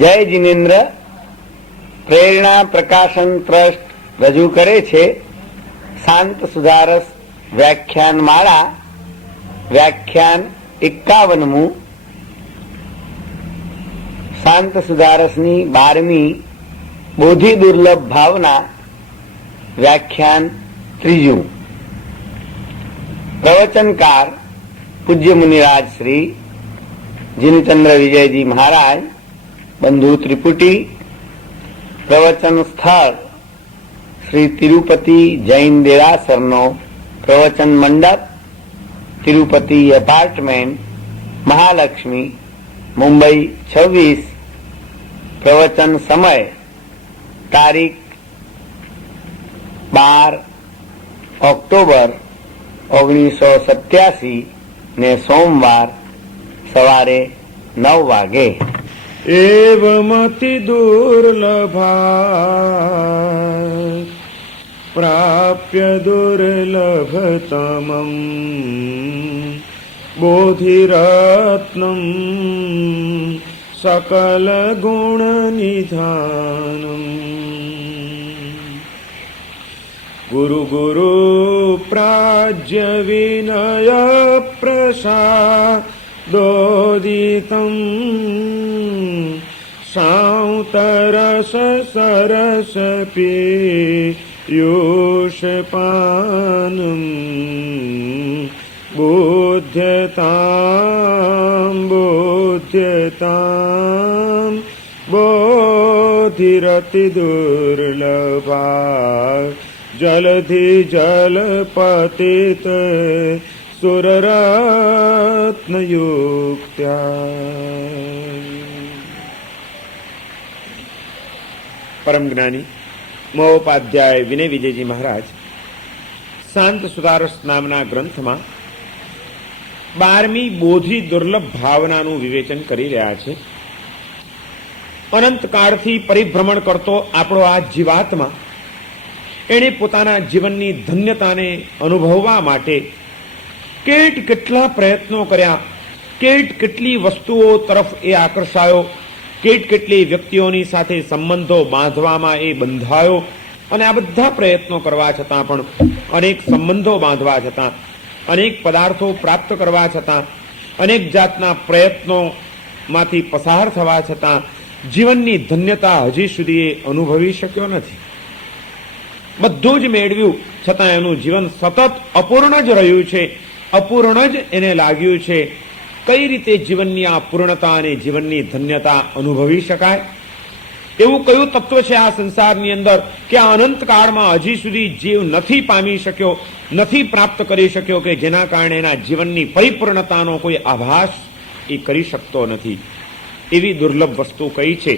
જય જિનેન્દ્ર પ્રેરણા પ્રકાશન ટ્રસ્ટ રજૂ કરે છે શાંત સુધારસ વ્યાખ્યાન માળા વ્યાખ્યાન 51મું શાંત સુધારસની 12મી બોધિ દુર્લભ ભાવના વ્યાખ્યાન 3. પ્રવચનકાર પૂજ્ય મુનિરાજ શ્રી જીનચંદ્ર વિજયજી મહારાજ, બંધુ ત્રિપુટી. પ્રવચન સ્થળ શ્રી તિરુપતિ જૈન દેરાસરનો પ્રવચન મંડપ, તિરુપતિ એપાર્ટમેન્ટ, મહાલક્ષ્મી, મુંબઈ 26. પ્રવચન સમય તારીખ 12 ઓક્ટોબર 1987 ને સોમવાર સવારે 9 વાગે. એવમતિ દુર્લભા પ્રાપ્ય દુર્લભતમં બોધિરત્નમ સકલ ગુણ નિધાનમ. ગુરુ ગુરુ પ્રાજ્ય વિનય પ્રસાદોદિતં સાંતરસ સરસ પીયુષપાનમ બોધ્યતામ બોધ્યતામ બોધિરતિ દુર્લભા જલધિ જલપતિત સુરરત્નયુક્ત્યા. પરમ જ્ઞાની મહોપાધ્યાય વિનય વિજયજી મહારાજ શાંત સુધારસ નામના ગ્રંથમાં 12મી બોધિ દુર્લભ ભાવનાનું વિવેચન કરી રહ્યા છે. અનંતકાળથી પરિભ્રમણ કરતો આપણો આ જીવાત્મા એણે પોતાના જીવનની ધન્યતાને અનુભવવા માટે કેટલા પ્રયત્નો કર્યા, કેટલી વસ્તુઓ તરફ એ આકર્ષાયો, કેટલી વ્યક્તિઓની સાથે સંબંધો બાંધવામાં એ બંધાયો, અને આ બધા પ્રયત્નો કરવા છતાં પણ, અનેક સંબંધો બાંધવા છતાં, અનેક પદાર્થો પ્રાપ્ત કરવા છતાં, અનેક જાતના પ્રયત્નોમાંથી પસાર થવા છતાં જીવનની ધન્યતા હજી સુધી એ અનુભવી શક્યો નથી. બધું જ મેળવ્યું છતાં એનું જીવન સતત અપૂર્ણ જ રહ્યું છે, અપૂર્ણ જ એને લાગ્યું છે. કઈ રીતે જીવનની આ પૂર્ણતા અને જીવનની ધન્યતા અનુભવી શકાય? એવું કયું તત્વ છે આ સંસારની અંદર કે આ અનંતકાળમાં હજી સુધી જીવ નથી પામી શક્યો, નથી પ્રાપ્ત કરી શક્યો, કે જેના કારણે એના જીવનની પરિપૂર્ણતાનો કોઈ આભાસ એ કરી શકતો નથી? એવી દુર્લભ વસ્તુ કઈ છે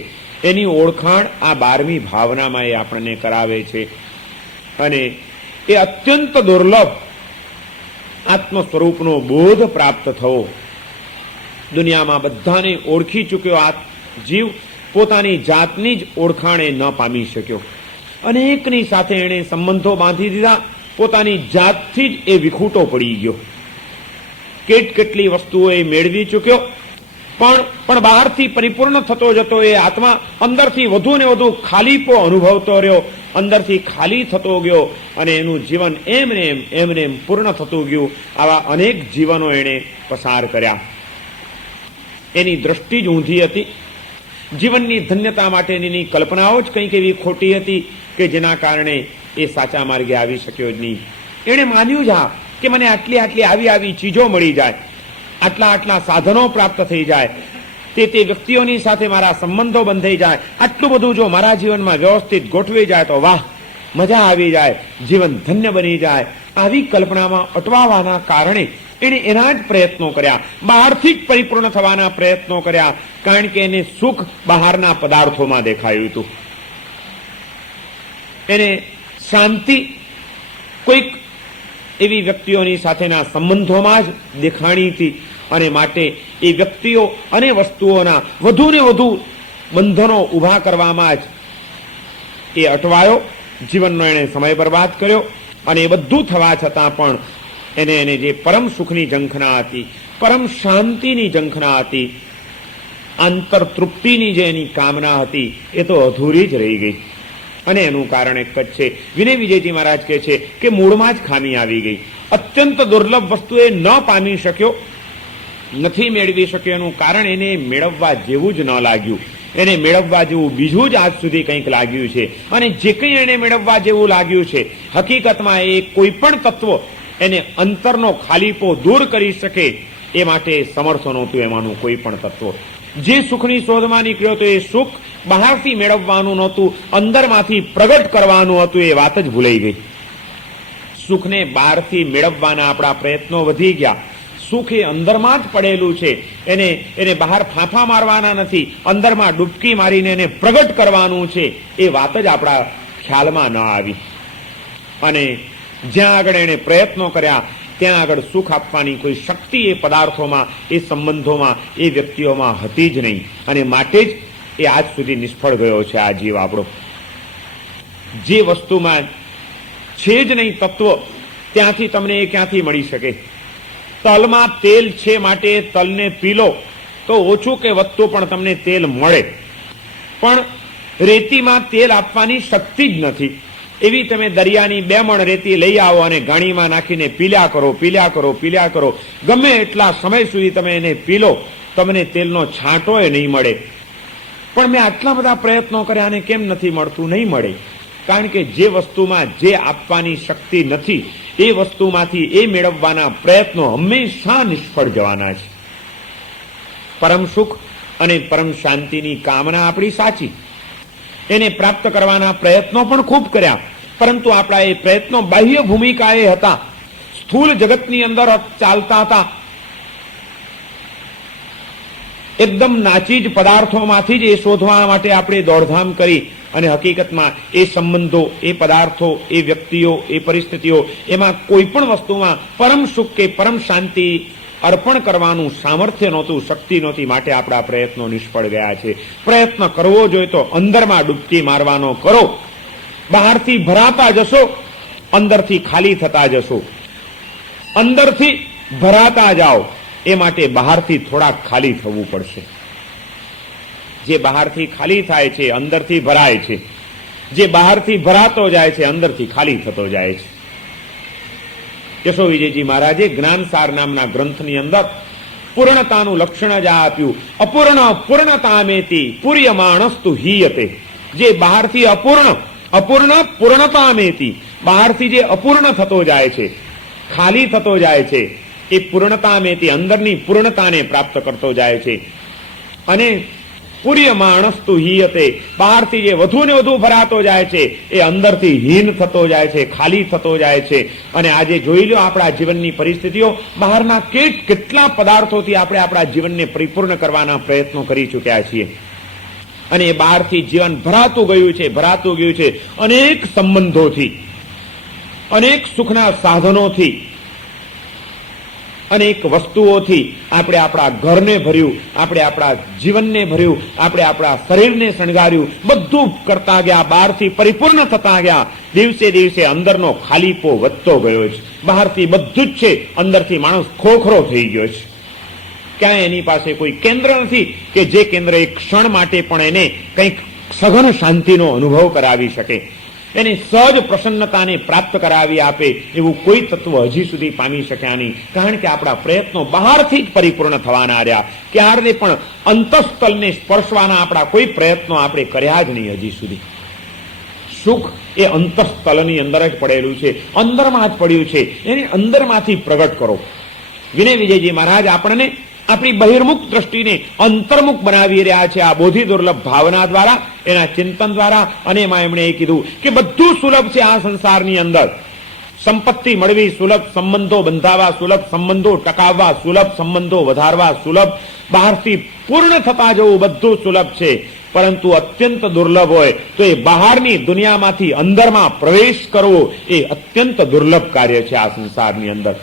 એની ઓળખાણ આ 12મી ભાવનામાં એ આપણને કરાવે છે. અને એ અત્યંત દુર્લભ આત્મ સ્વરૂપનો બોધ પ્રાપ્ત થવો. દુનિયામાં બધાને ઓળખી ચૂક્યો આ જીવ પોતાની જાતની જ ઓળખાણે ન પામી શક્યો. અનેકની સાથે એણે સંબંધો બાંધી દીધા, પોતાની જાતથી જ એ વિખૂટો પડી ગયો. કેટલી વસ્તુઓ એ મેળવી ચૂક્યો, પણ બહારથી પરિપૂર્ણ થતો જતો એ આત્મા અંદરથી વધુ ને વધુ ખાલીપો અનુભવતો રહ્યો, અંદરથી ખાલી થતો ગયો, અને એનું જીવન એમને એમ પૂર્ણ થતું ગયું. આવા અનેક જીવનો એણે પસાર કર્યા. એની દ્રષ્ટિ જ ઊંધી હતી. જીવનની ધન્યતા માટેની કલ્પનાઓ જ કંઈક એવી ખોટી હતી કે જેના કારણે એ સાચા માર્ગે આવી શક્યો જ નહીં. એણે માન્યું જ હા કે મને આટલી આવી ચીજો મળી જાય, આટલા સાધનો પ્રાપ્ત થઈ જાય, તે વ્યક્તિઓની સાથે મારા સંબંધો બંધાઈ જાય, આટલું બધું જો મારા જીવનમાં વ્યવસ્થિત ગોઠવી જાય તો વાહ, મજા આવી જાય, જીવન ધન્ય બની જાય. આવી કલ્પનામાં અટવાવાના કારણે એણે એના જ પ્રયત્નો કર્યા, બહારથી જ પરિપૂર્ણ થવાના પ્રયત્નો કર્યા, કારણ કે એને સુખ બહારના પદાર્થોમાં દેખાયું હતું. એને શાંતિ કોઈક એવી વ્યક્તિઓની સાથેના સંબંધોમાં જ દેખાણી હતી, અને માટે એ વ્યક્તિઓ અને વસ્તુઓના વધુ ને વધુ બંધનો ઊભા કરવામાં જ એ અટવાયો. જીવનનો એણે સમય બરબાદ કર્યો, અને એ બધું થવા છતાં પણ એને જે પરમ સુખની ઝંખના હતી, પરમ શાંતિની ઝંખના હતી, આંતર તૃપ્તિની જે એની કામના હતી એ તો અધૂરી જ રહી ગઈ. અને એનું કારણ એક જ છે, વિનય વિજયજી મહારાજ કહે છે કે મૂળમાં જ ખામી આવી ગઈ. અત્યંત દુર્લભ વસ્તુ એ ન પામી શક્યો, નથી મેળવી શક્યો. એનું કારણ એને મેળવવા જેવું જ ન લાગ્યું. એને મેળવવા જેવું બીજું જ આજ સુધી કંઈક લાગ્યું છે. અને જે કંઈ એને મેળવવા જેવું લાગ્યું છે, હકીકતમાં એ કોઈ પણ તત્વ એને અંતરનો ખાલીપો દૂર કરી શકે એ માટે સમર્થ નહોતું એમાંનું કોઈ પણ તત્વ. જે સુખની શોધમાં નીકળ્યો હતો એ સુખ બહારથી મેળવવાનું નહોતું, અંદરમાંથી પ્રગટ કરવાનું હતું. એ વાત જ ભૂલાઈ ગઈ. સુખને બહારથી મેળવવાના આપણા પ્રયત્નો વધી ગયા. સુખ એ અંદરમાં જ પડેલું છે. એને બહાર ફાંફા મારવાના નથી, અંદરમાં ડૂબકી મારીને એને પ્રગટ કરવાનું છે. એ વાત જ આપણા ખ્યાલમાં ન આવી. અને જ્યાં આગળ એને પ્રયત્નો કર્યા ત્યાં આગળ સુખ આપવાની કોઈ શક્તિ એ પદાર્થોમાં, એ સંબંધોમાં, એ વ્યક્તિઓમાં હતી જ નહીં. અને માટે જ એ આજ સુધી નિષ્ફળ ગયો છે આ જીવ આપણો. જે વસ્તુમાં છે જ નહીં તત્વ, ત્યાંથી તમને એ ક્યાંથી મળી શકે? તલમાં તેલ છે માટે તલને પી લો તો ઓછું કે વધતું પણ તમને તેલ મળે, પણ રેતીમાં તેલ આપવાની શક્તિ જ નથી. એવી તમે દરિયાની 2 મણ રેતી લઈ આવો અને ગાણીમાં નાખીને પીલ્યા કરો, પીલ્યા કરો, પીલ્યા કરો, ગમે એટલા સમય સુધી તમે એને પી લો, તમને તેલનો છાંટો એ નહીં મળે. પણ મેં આટલા બધા પ્રયત્નો કર્યા અને કેમ નથી મળતું? નહીં મળે. કારણ કે જે વસ્તુમાં જે આપવાની શક્તિ નથી એ વસ્તુમાંથી એ મેળવવાના પ્રયત્નો હંમેશા નિષ્ફળ જવાના છે. પરમ સુખ અને પરમ શાંતિની કામના આપણી સાચી, એને પ્રાપ્ત કરવાના પ્રયત્નો પણ ખૂબ કર્યા, પરંતુ આપણા એ પ્રયત્નો બાહ્ય ભૂમિકાએ હતા, સ્થૂળ જગતની અંદર ચાલતા હતા. એકદમ નાચીજ પદાર્થોમાંથી જ એ શોધવા માટે આપણે દોડધામ કરી અને હકીકતમાં એ સંબંધો, એ પદાર્થો, એ વ્યક્તિઓ, એ પરિસ્થિતિઓ, એમાં કોઈ પણ વસ્તુમાં પરમ સુખ કે પરમ શાંતિ અર્પણ કરવાનું સામર્થ્ય નહોતું, શક્તિ નહોતી. માટે આપણા પ્રયત્નો નિષ્ફળ ગયા છે. પ્રયત્ન કરવો જોઈએ તો અંદરમાં ડૂબકી મારવાનો કરો. બહારથી ભરાતા જશો, અંદરથી ખાલી થતા જશો. અંદરથી ભરાતા જાઓ એ માટે બહારથી થોડાક ખાલી થવું પડશે. જે બહારથી ખાલી થાય છે અંદરથી ભરાય છે, જે બહારથી ભરાતો જાય છે અંદરથી ખાલી થતો જાય છે. કેશવ વિજયજી મહારાજે જ્ઞાનસાર નામના ગ્રંથની અંદર પૂર્ણતાનું લક્ષણ જ આપ્યું. અપૂર્ણ પૂર્ણતામેતી પૂર્યમાણસ્તુ હીયતે. જે બહારથી અપૂર્ણ પૂર્ણતામેતી, બહારથી જે અપૂર્ણ થતો જાય છે, ખાલી થતો જાય છે, એ પૂર્ણતામેતી અંદરની પૂર્ણતાને પ્રાપ્ત કરતો જાય છે. અને પૂર્યમાણસ્તુ હીયતે, બહારથી જે વધુ ને વધુ ભરાતો જાય છે એ અંદરથી હીન થતો જાય છે, ખાલી થતો જાય છે. અને આજે જોઈ લો આપણા જીવનની પરિસ્થિતિઓ, બહારના કેટલા પદાર્થોથી આપણે આપણા જીવનને પરિપૂર્ણ કરવાના પ્રયત્નો કરી ચૂક્યા છીએ. અને એ બહારથી જીવન ભરાતું ગયું છે અનેક સંબંધોથી, અનેક સુખના સાધનોથી, અનેક વસ્તુઓથી. આપણે આપણા ઘરને ભર્યું, આપણે આપણા જીવનને ભર્યું, આપણે આપણા શરીરને શણગાર્યું, બધું કરતા ગયા, બહારથી પરિપૂર્ણ થતા ગયા. દિવસે દિવસે અંદરનો ખાલીપો વધતો ગયો છે. બહારથી બધું જ છે, અંદરથી માણસ ખોખરો થઈ ગયો છે. ક્યાંય એની પાસે કોઈ કેન્દ્ર નથી કે જે કેન્દ્ર એક ક્ષણ માટે પણ એને કંઈક સઘન શાંતિનો અનુભવ કરાવી શકે, એને સહજ પ્રસન્નતાને પ્રાપ્ત કરાવી આપે એવું કોઈ તત્વ હજી સુધી પામી શક્યા નહીં. કારણ કે આપણા પ્રયત્નો બહારથી જ પરિપૂર્ણ થવાના રહ્યા. ક્યારે પણ અંતઃસ્થલને સ્પર્શવાના આપણા કોઈ પ્રયત્નો આપણે કર્યા જ નહીં હજી સુધી. સુખ એ અંતઃસ્થલની અંદર જ પડેલું છે, અંદરમાં જ પડ્યું છે. એને અંદરમાંથી પ્રગટ કરો. વિનય વિજયજી મહારાજ આપણને આપણી બહિર્મુખ દ્રષ્ટિને અંતર્મુખ બનાવી રહ્યા છે આ બોધિ દુર્લભ ભાવના દ્વારા, એના ચિંતન દ્વારા. અને એમાં એમણે એ કીધું કે બધું સુલભ છે આ સંસારની અંદર. સંપત્તિ મળવી સુલભ, સંબંધો બંધાવા સુલભ, સંબંધો ટકાવવા સુલભ, સંબંધો વધારવા સુલભ, બહારથી પૂર્ણ થતા જવું બધું સુલભ છે. પરંતુ અત્યંત દુર્લભ હોય તો એ બહારની દુનિયામાંથી અંદરમાં પ્રવેશ કરવો એ અત્યંત દુર્લભ કાર્ય છે આ સંસારની અંદર.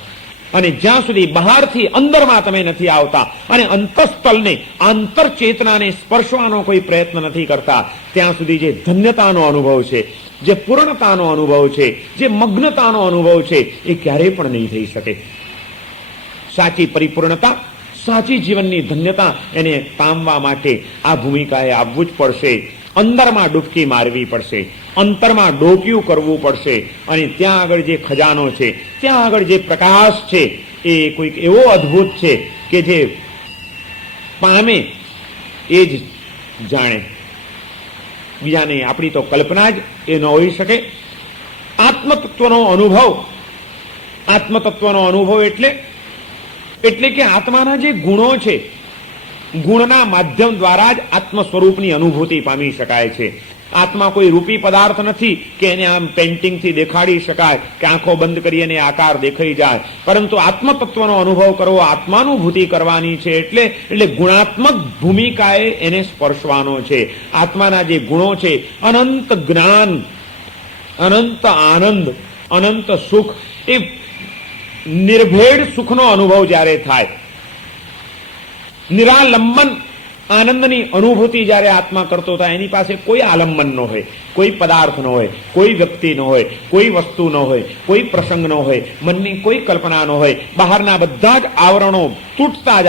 અને જ્યાં સુધી બહારથી અંદરમાં તમે નથી આવતા અને અંતઃસ્થલને, આંતર ચેતનાને સ્પર્શવાનો કોઈ પ્રયત્ન નથી કરતા, ત્યાં સુધી જે ધન્યતાનો અનુભવ છે, જે પૂર્ણતાનો અનુભવ છે, જે મગ્નતાનો અનુભવ છે, એ ક્યારેય પણ નહીં થઈ શકે. સાચી પરિપૂર્ણતા, સાચી જીવનની ધન્યતા એને પામવા માટે આ ભૂમિકાએ આવવું જ પડશે. અંદરમાં ડૂબકી મારવી પડશે, અંતરમાં ડોકિયું કરવું પડશે અને ત્યાં આગળ જે ખજાનો છે, ત્યાં આગળ જે પ્રકાશ છે એ કોઈક એવો અદ્ભુત છે કે જે પામે એ જ જાણે, બીજાને આપણી તો કલ્પના જ એ ન હોઈ શકે. આત્મતત્વનો અનુભવ એટલે કે આત્માના જે ગુણો છે, ગુણના માધ્યમ દ્વારા જ આત્મ સ્વરૂપની અનુભૂતિ પામી શકાય છે. આત્મા કોઈ રૂપી પદાર્થ નથી કે એને આમ પેન્ટિંગથી દેખાડી શકાય કે આંખો બંધ કરી અને આકાર દેખાઈ જાય, પરંતુ આત્મતત્વનો અનુભવ કરવો, આત્માનુભૂતિ કરવાની છે એટલે ગુણાત્મક ભૂમિકાએ એને સ્પર્શવાનો છે. આત્માના જે ગુણો છે, અનંત જ્ઞાન, અનંત આનંદ, અનંત સુખ, એ નિર્ભેળ સુખનો અનુભવ જ્યારે થાય, નિરાલંબન આનંદની અનુભૂતિ જ્યારે આત્મા કરતો થાય, એની પાસે કોઈ આલંબન ન હોય, કોઈ પદાર્થ ન હોય, કોઈ વ્યક્તિ ન હોય, કોઈ વસ્તુ ન હોય, કોઈ પ્રસંગ ન હોય, મનની કોઈ કલ્પના ન હોય. બહારના બધા જ આવરણો તૂટતા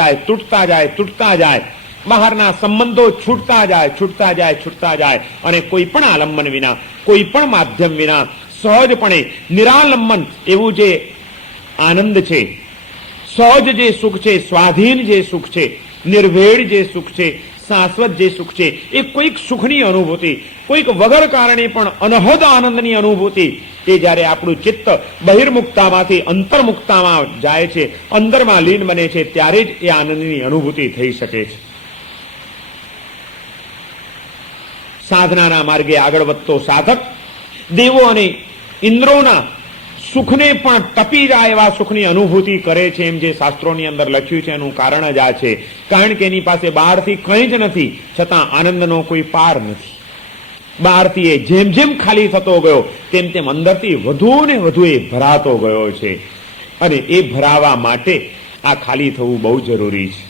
જાય, બહારના સંબંધો છૂટતા જાય અને કોઈ પણ આલંબન વિના, કોઈ પણ માધ્યમ વિના સહજપણે નિરાલંબન એવું જે આનંદ છે, સહજ જે સુખ છે, સ્વાધીન જે સુખ છે, નિર્ભેળ જે સુખ છે, શાશ્વત જે સુખ છે, એ કોઈક સુખની અનુભૂતિ, કોઈક વગર કારણે પણ અનહદ આનંદની અનુભૂતિ, એ જ્યારે આપણું ચિત્ત બહિર્મુક્તામાંથી અંતર્મુક્તામાં જાય છે, અંદરમાં લીન બને છે, ત્યારે જ એ આનંદની અનુભૂતિ થઈ શકે છે. સાધનાના માર્ગે આગળ વધતો સાધક દેવો અને ઇન્દ્રોના સુખને પણ ટપી જાય એવા સુખની અનુભૂતિ કરે છે, એમ જે શાસ્ત્રોની અંદર લખ્યું છે એનું કારણ જ આ છે. કારણ કે એની પાસે બહારથી કંઈ જ નથી, છતાં આનંદનો કોઈ પાર નથી. બહારથી એ જેમ જેમ ખાલી થતો ગયો તેમ તેમ અંદરથી વધુ ને વધુ એ ભરાતો ગયો છે, અને એ ભરાવા માટે આ ખાલી થવું બહુ જરૂરી છે.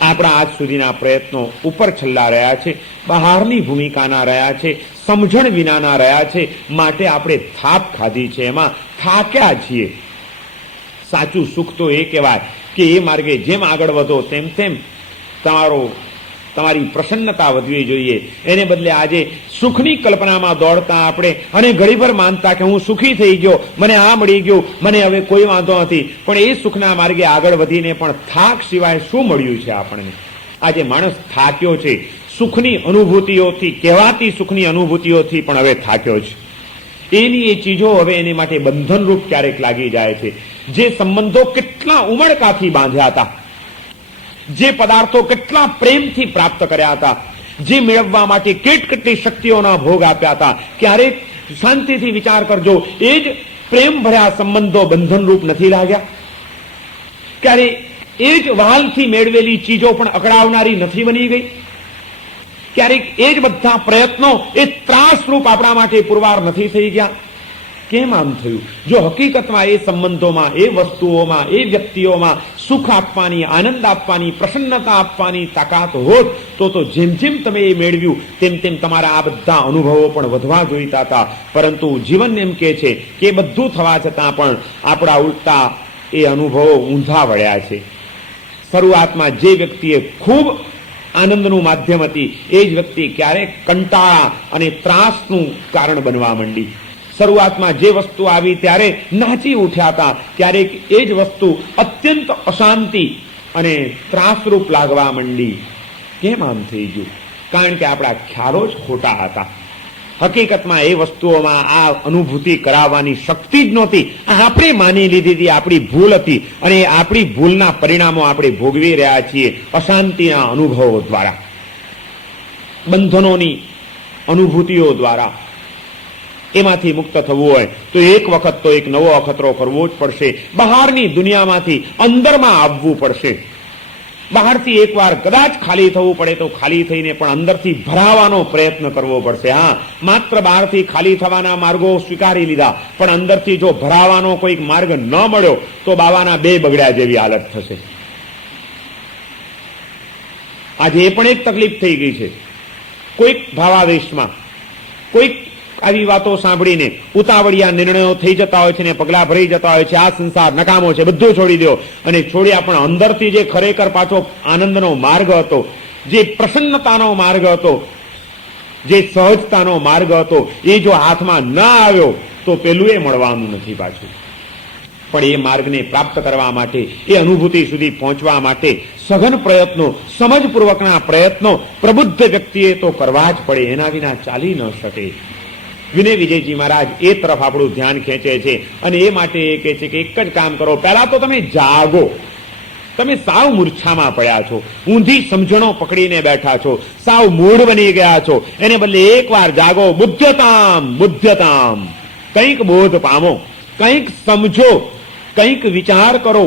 આપણા આજ સુધીના પ્રયત્નો ઉપર છલ્લા રહ્યા છે, બહારની ભૂમિકાના રહ્યા છે, સમજણ વિનાના રહ્યા છે, માટે આપણે થાપ ખાધી છે, એમાં થાક્યા છીએ. સાચું સુખ તો એ કહેવાય કે એ માર્ગે જેમ આગળ વધો તેમ તેમ તમારી પ્રસન્નતા વધવી જોઈએ. એને બદલે આજે સુખની કલ્પનામાં દોડતા આપણે અને ઘડીભર માનતા કે હું સુખી થઈ ગયો, મને આ મળી ગયું, મને હવે કોઈ વાંધો નથી, પણ એ સુખના માર્ગે આગળ વધીને પણ થાક સિવાય શું મળ્યું છે આપણને? આજે માણસ થાક્યો છે, સુખની અનુભૂતિઓથી, કહેવાતી સુખની અનુભૂતિઓથી પણ હવે થાક્યો છે. એની એ ચીજો હવે એની માટે બંધનરૂપ ક્યારેક લાગી જાય છે. જે સંબંધો કેટલા ઉમળકાથી બાંધ્યા હતા, જે પદાર્થો કેટલા પ્રેમથી પ્રાપ્ત કર્યા હતા, જે મેળવવા માટે કેટલી શક્તિઓના ભોગ આપ્યા હતા, ક્યારેક શાંતિથી વિચાર કરજો, એ જ પ્રેમ ભર્યા સંબંધો બંધનરૂપ નથી લાગ્યા? ક્યારે એ જ વહાલથી મેળવેલી ચીજો પણ અકળાવનારી નથી બની ગઈ? ક્યારેક એ જ બધા પ્રયત્નો એ ત્રાસરૂપ આપણા માટે પુરવાર નથી થઈ ગયા? કેમ આમ થયું? જો હકીકતમાં એ સંબંધોમાં, એ વસ્તુઓમાં, એ વ્યક્તિઓમાં સુખ આપવાની, આનંદ આપવાની, પ્રસન્નતા આપવાની તાકાત હોત તો જેમ જેમ તમે એ મેળવ્યું તેમ તેમ તમારા આ બધા અનુભવો પણ વધવા જોઈતા હતા. પરંતુ જીવન એમ કે છે કે બધું થવા છતાં પણ આપણા ઉલટા એ અનુભવો ઊંધા વળ્યા છે. શરૂઆતમાં જે વ્યક્તિએ ખૂબ આનંદનું માધ્યમ હતી, એ જ વ્યક્તિ ક્યારેક કંટાળા અને ત્રાસનું કારણ બનવા માંડી. શરૂઆતમાં જે વસ્તુ આવી ત્યારે નાચી ઉઠ્યા હતા, ક્યારેક એ જ વસ્તુ અત્યંત અશાંતિ અને ત્રાસરૂપ લાગવા માંડી. કેમ આમ થઈ ગયું? કારણ કે આપણા ખ્યાલો જ ખોટા હતા. હકીકતમાં એ વસ્તુઓમાં આ અનુભૂતિ કરાવવાની શક્તિ જ નહોતી. આપણે માની લીધી હતી, આપણી ભૂલ હતી, અને આપણી ભૂલના પરિણામો આપણે ભોગવી રહ્યા છીએ અશાંતિના અનુભવો દ્વારા, બંધનોની અનુભૂતિઓ દ્વારા. એમાંથી મુક્ત થવું હોય તો એક વખત તો એક નવો અખતરો કરવો જ પડશે. બહારની દુનિયામાંથી અંદરમાં આવવું પડશે. બહારથી એકવાર કદાચ ખાલી થવું પડે તો ખાલી થઈને પણ અંદરથી ભરાવાનો પ્રયત્ન કરવો પડશે. હા, માત્ર બહારથી ખાલી થવાના માર્ગો સ્વીકારી લીધા, પણ અંદરથી જો ભરાવાનો કોઈક માર્ગ ન મળ્યો તો બાવાના બે બગડ્યા જેવી હાલત થશે. આજે એ પણ એક તકલીફ થઈ ગઈ છે. કોઈક ભાવાવેશમાં, કોઈક આવી વાતો સાંભળીને ઉતાવળિયા નિર્ણયો થઈ જતા હોય છે ને પગલા ભરાઈ જતા હોય છે. આ સંસાર નકામો છે, બધું છોડી દો. અને છોડ્યા પણ અંદરથી જે ખરેખર પાછો આનંદનો માર્ગ હતો, જે પ્રસન્નતાનો માર્ગ હતો, જે સહજતાનો માર્ગ હતો, એ જો હાથમાં ન આવ્યો તો પેલું એ મળવાનું નથી પાછું. પણ એ માર્ગને પ્રાપ્ત કરવા માટે, એ અનુભૂતિ સુધી પહોંચવા માટે સઘન પ્રયત્નો, સમજપૂર્વકના પ્રયત્નો પ્રબુદ્ધ વ્યક્તિએ તો કરવા જ પડે. એના વિના ચાલી ન શકે. વિનય વિજયજી મહારાજ એ તરફ આપણું ધ્યાન ખેંચે છે અને એ માટે એ કહે છે કે એક જ કામ કરો, પહેલા તો તમે જાગો. તમે સાવ મૂર્છામાં પડ્યા છો, ઊંધી સમજણો પકડીને બેઠા છો, સાવ મૂઢ બની ગયા છો. એને બદલે એકવાર જાગો. બુદ્ધતામ બુદ્ધતામ, કંઈક બોધ પામો, કંઈક સમજો, કંઈક વિચાર કરો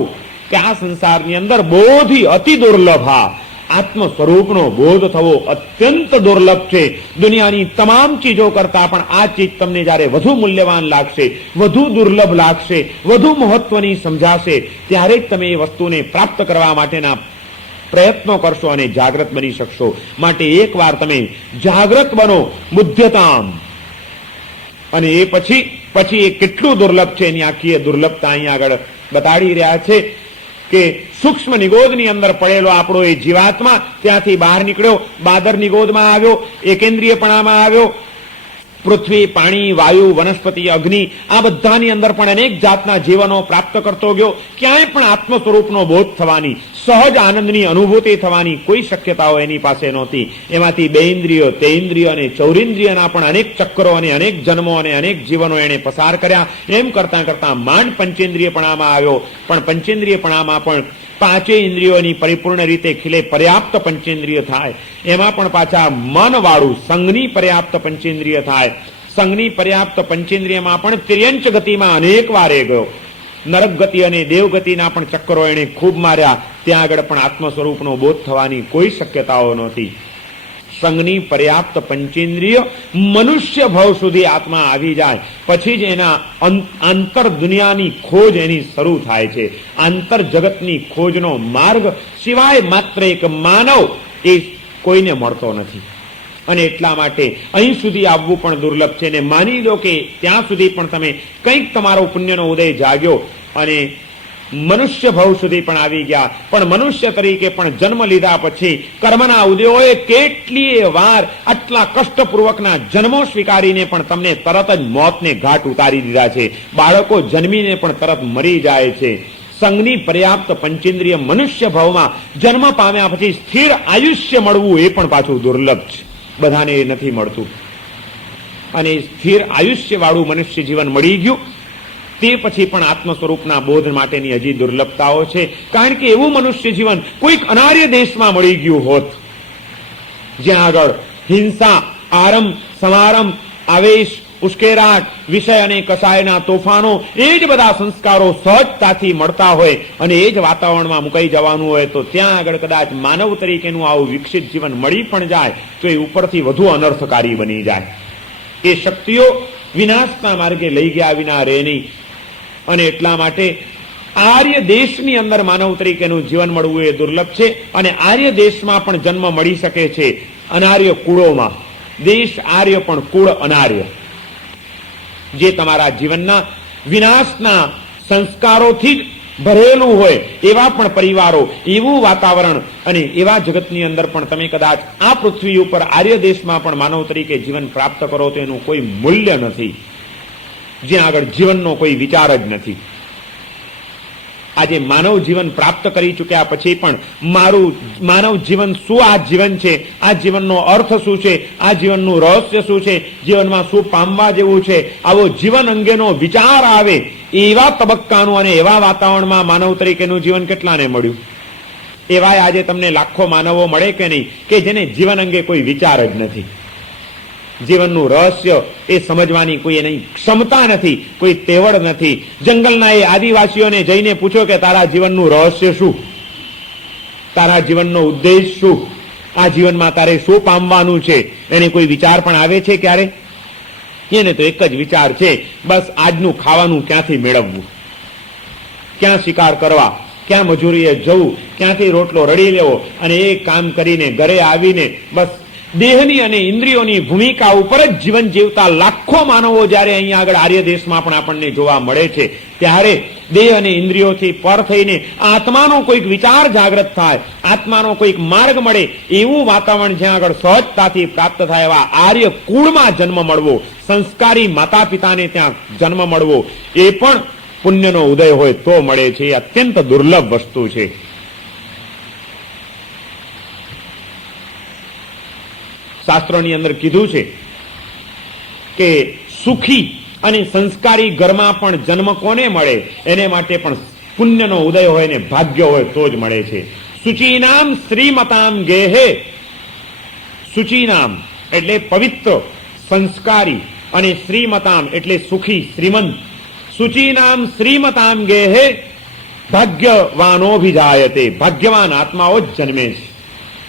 કે આ સંસારની અંદર બોધી અતિ દુર્લભ, આત્મ સ્વરૂપનો બોધ થવો અત્યંત દુર્લભ છે. દુનિયાની તમામ ચીજો કરતા પણ આ ચીજ તમને જ્યારે વધુ મૂલ્યવાન લાગશે, વધુ દુર્લભ લાગશે, વધુ મહત્વની સમજાશે, ત્યારે જ તમે એ વસ્તુને પ્રાપ્ત કરવા માટેના પ્રયત્નો કરશો અને જાગૃત બની શકશો. માટે એકવાર તમે જાગૃત બનો. બુદ્ધતામ. અને એ પછી એ કેટલું દુર્લભ છે એની આખી દુર્લભતા અહીંયા આગળ બતાડી રહ્યા છે કે સૂક્ષ્મ નિગોદની અંદર પડેલો આપણો એ જીવાત્મા ત્યાંથી બહાર નીકળ્યો, બાદરની ગોદમાં આવ્યો, એકેન્દ્રિયપણામાં આવ્યો. પૃથ્વી, પાણી, વાયુ, વનસ્પતિ, અગ્નિ, આ બધાની અંદર પણ અનેક જાતના જીવનો પ્રાપ્ત કરતો ગયો. ક્યાંય પણ આત્મ સ્વરૂપનો બોધ થવાની, સહજ આનંદની અનુભૂતિ થવાની કોઈ શક્યતાઓ એની પાસે નહોતી. એમાંથી બે ઇન્દ્રિયો, તે ઇન્દ્રિયો અને ચૌરિન્દ્રિયના પણ અનેક ચક્રો અને અનેક જન્મો અને અનેક જીવનો એને પસાર કર્યા. એમ કરતા કરતા માંડ પંચેન્દ્રિયપણામાં આવ્યો. પણ પંચેન્દ્રિયપણામાં પણ પાંચે ઇન્દ્રિયોની પરિપૂર્ણ રીતે ખીલે પર્યાપ્ત પંચેન્દ્રિય થાય. એમાં પણ પાછા મન વાળું સંઘની પર્યાપ્ત પંચેન્દ્રિય થાય. સંઘની પર્યાપ્ત પંચેન્દ્રિયમાં પણ તિર્યંચ ગતિમાં અનેક વાર એ ગયો. નરક ગતિ અને દેવગતિના પણ ચક્કરો એને ખૂબ માર્યા. ત્યાં આગળ પણ આત્મ સ્વરૂપનો બોધ થવાની કોઈ શક્યતાઓ નહોતી. સંઘની પર્યાપ્ત પંચેન્દ્રિય મનુષ્ય ભાવ સુધી આત્મા આવી જાય પછી જ એના આંતર દુનિયાની ખોજ એની શરૂ થાય છે. આંતર જગતની ખોજનો માર્ગ સિવાય માત્ર એક માનવ એ કોઈને મળતો નથી. અને એટલા માટે અહીં સુધી આવવું પણ દુર્લભ છે. ને માની લો કે ત્યાં સુધી પણ તમે કંઈક તમારો પુણ્યનો ઉદય જાગ્યો અને મનુષ્ય ભાવ સુધી પણ આવી ગયા, પણ મનુષ્ય તરીકે પણ જન્મ લીધા પછી કર્મના ઉદયોએ કેટલીય વાર આટલા કષ્ટપૂર્વકના જન્મો સ્વીકારીને પણ તમને તરત જ મોતને ઘાટ ઉતારી દીધા છે. બાળકો જન્મીને પણ તરત મરી જાય છે. સંઘની પર્યાપ્ત પંચેન્દ્રિય મનુષ્ય ભાવમાં જન્મ પામ્યા પછી સ્થિર આયુષ્ય મળવું એ પણ પાછું દુર્લભ છે. બધાને એ નથી મળતું. અને સ્થિર આયુષ્ય વાળું મનુષ્ય જીવન મળી ગયું તે પછી પણ આત્મ સ્વરૂપના બોધ માટેની હજી દુર્લભતાઓ છે. કારણ કે એવું મનુષ્ય જીવન કોઈક અનાર્ય દેશમાં મળી ગયું હોત, જ્યાં આગળ હિંસા, આરંભ, સમારંભ, આવેશ, ઉશ્કેરાટ, વિષય અને કસાયના તોફાનો, એ જ બધા સંસ્કારો સહજતાથી મળતા હોય અને એ જ વાતાવરણમાં મુકાઈ જવાનું હોય, તો ત્યાં આગળ કદાચ માનવ તરીકેનું આવું વિકસિત જીવન મળી પણ જાય તો એ ઉપરથી વધુ અનર્થકારી બની જાય. એ શક્તિઓ વિનાશના માર્ગે લઈ ગયા વિના રહે નહીં. અને એટલા માટે આર્ય દેશની અંદર માનવ તરીકેનું જીવન મળવું એ દુર્લભ છે. અને આર્ય દેશમાં પણ જન્મ મળી શકે છે અનાર્ય કુળોમાં. દેશ આર્ય પણ કુળ અનાર્ય. જે તમારા જીવનના વિનાશના સંસ્કારોથી જ ભરેલું હોય એવા પણ પરિવારો, એવું વાતાવરણ અને એવા જગતની અંદર પણ તમે કદાચ આ પૃથ્વી ઉપર આર્ય દેશમાં પણ માનવ તરીકે જીવન પ્રાપ્ત કરો તો એનું કોઈ મૂલ્ય નથી, જ્યાં આગળ જીવનનો કોઈ વિચાર જ નથી. આજે માનવ જીવન પ્રાપ્ત કરી ચૂક્યા પછી પણ મારું માનવ જીવન શું આ જીવન છે, આ જીવનનો અર્થ શું છે, આ જીવનનું રહસ્ય શું છે, જીવનમાં શું પામવા જેવું છે, આવો જીવન અંગેનો વિચાર આવે એવા તબક્કાનું અને એવા વાતાવરણમાં માનવ તરીકેનું જીવન કેટલાને મળ્યું? એવાય આજે તમને લાખો માનવો મળે કે નહીં કે જેને જીવન અંગે કોઈ વિચાર જ નથી. જીવનનું રહસ્ય એ સમજવાની કોઈ એની ક્ષમતા નથી, કોઈ તેવડ નથી. જંગલના એ આદિવાસીઓને જઈને પૂછો કે તારા જીવનનું રહસ્ય શું, તારા જીવનનો ઉદ્દેશ શું, આ જીવનમાં તારે શું પામવાનું છે, એને કોઈ વિચાર પણ આવે છે ક્યારે? એને તો એક જ વિચાર છે, બસ આજનું ખાવાનું ક્યાંથી મેળવવું, ક્યાં શિકાર કરવા, ક્યાં મજૂરીએ જવું, ક્યાંથી રોટલો રડી લેવો અને એ કામ કરીને ઘરે આવીને બસ દેહની અને ઇન્દ્રિયોની ભૂમિકા ઉપર જ જીવન જીવતા લાખો માનવો જ્યારે અહીંયા આગળ આર્ય દેશમાં પણ આપણને જોવા મળે છે, ત્યારે દેહ અને ઇન્દ્રિયોથી પર થઈને આત્માનો કોઈક વિચાર જાગૃત થાય, આત્માનો કોઈક માર્ગ મળે, એવું વાતાવરણ જ્યાં આગળ સહજતાથી પ્રાપ્ત થાય એવા આર્ય કુળમાં જન્મ મળવો, સંસ્કારી માતા પિતાને ત્યાં જન્મ મળવો, એ પણ પુણ્યનો ઉદય હોય તો મળે છે. એ અત્યંત દુર્લભ વસ્તુ છે. શાસ્ત્રોની અંદર કીધું છે કે સુખી અને સંસ્કારી ઘરમાં પણ જન્મ કોને મળે? એને માટે પણ પુણ્યનો ઉદય હોય ને ભાગ્ય હોય તો જ મળે છે. શુચિનામ શ્રીમતામ ગેહે, શુચિનામ એટલે પવિત્ર, સંસ્કારી, અને શ્રીમતામ એટલે સુખી, શ્રીમંત. શુચિનામ શ્રીમતામ ગેહે ભાગ્યવાનો ભિજાયતે, ભાગ્યવાન આત્માઓ જ જન્મે છે.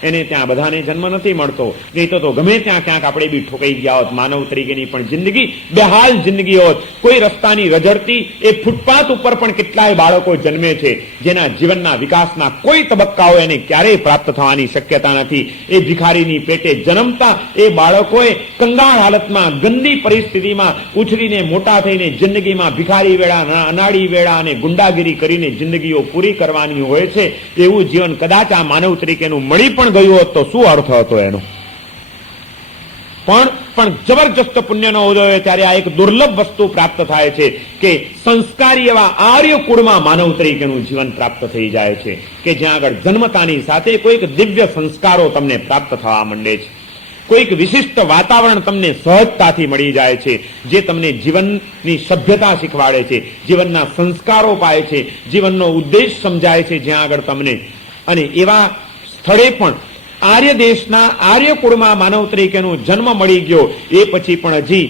એને ત્યાં બધાને જન્મ નથી મળતો. નહીં તો ગમે ત્યાં ક્યાંક આપણે બી ઠોકાઈ ગયા હોત. માનવ તરીકેની પણ જિંદગી બેહાલ જિંદગી હોત. કોઈ રસ્તાની રજડતી એ ફૂટપાથ ઉપર પણ કેટલાય બાળકો જન્મે છે, જેના જીવનના વિકાસના કોઈ તબક્કાઓ એને ક્યારેય પ્રાપ્ત થવાની શક્યતા નથી. એ ભિખારીની પેટે જન્મતા એ બાળકોએ કંગાળ હાલતમાં, ગંદી પરિસ્થિતિમાં ઉછરીને મોટા થઈને જિંદગીમાં ભિખારી વેળા, અનાળી વેળા અને ગુંડાગીરી કરીને જિંદગીઓ પૂરી કરવાની હોય છે. એવું જીવન કદાચ આ માનવ તરીકેનું મળી પણ ગયું હોત તો શું અર્થ હતો એનો? પણ જબરજસ્ત પુણ્યનો ઉદય હોય ત્યારે આ એક દુર્લભ વસ્તુ પ્રાપ્ત થાય છે કે સંસ્કારી એવા આર્ય કુળમાં માનવ તરીકેનું જીવન પ્રાપ્ત થઈ જાય છે, કે જ્યાં આગળ જન્મતાની સાથે કોઈક દિવ્ય સંસ્કારો તમને પ્રાપ્ત થવા માંડે છે. કોઈક વિશિષ્ટ વાતાવરણ તમને સહજતાથી મળી જાય છે, જે તમને જીવનની સભ્યતા શીખવાડે છે, જીવનના સંસ્કારો પાય છે, જીવનનો ઉદ્દેશ સમજાય છે જ્યાં આગળ તમને. અને એવા સ્થળે પણ આર્ય દેશના આર્ય કુળમાં માનવ તરીકેનો જન્મ મળી ગયો એ પછી પણ હજી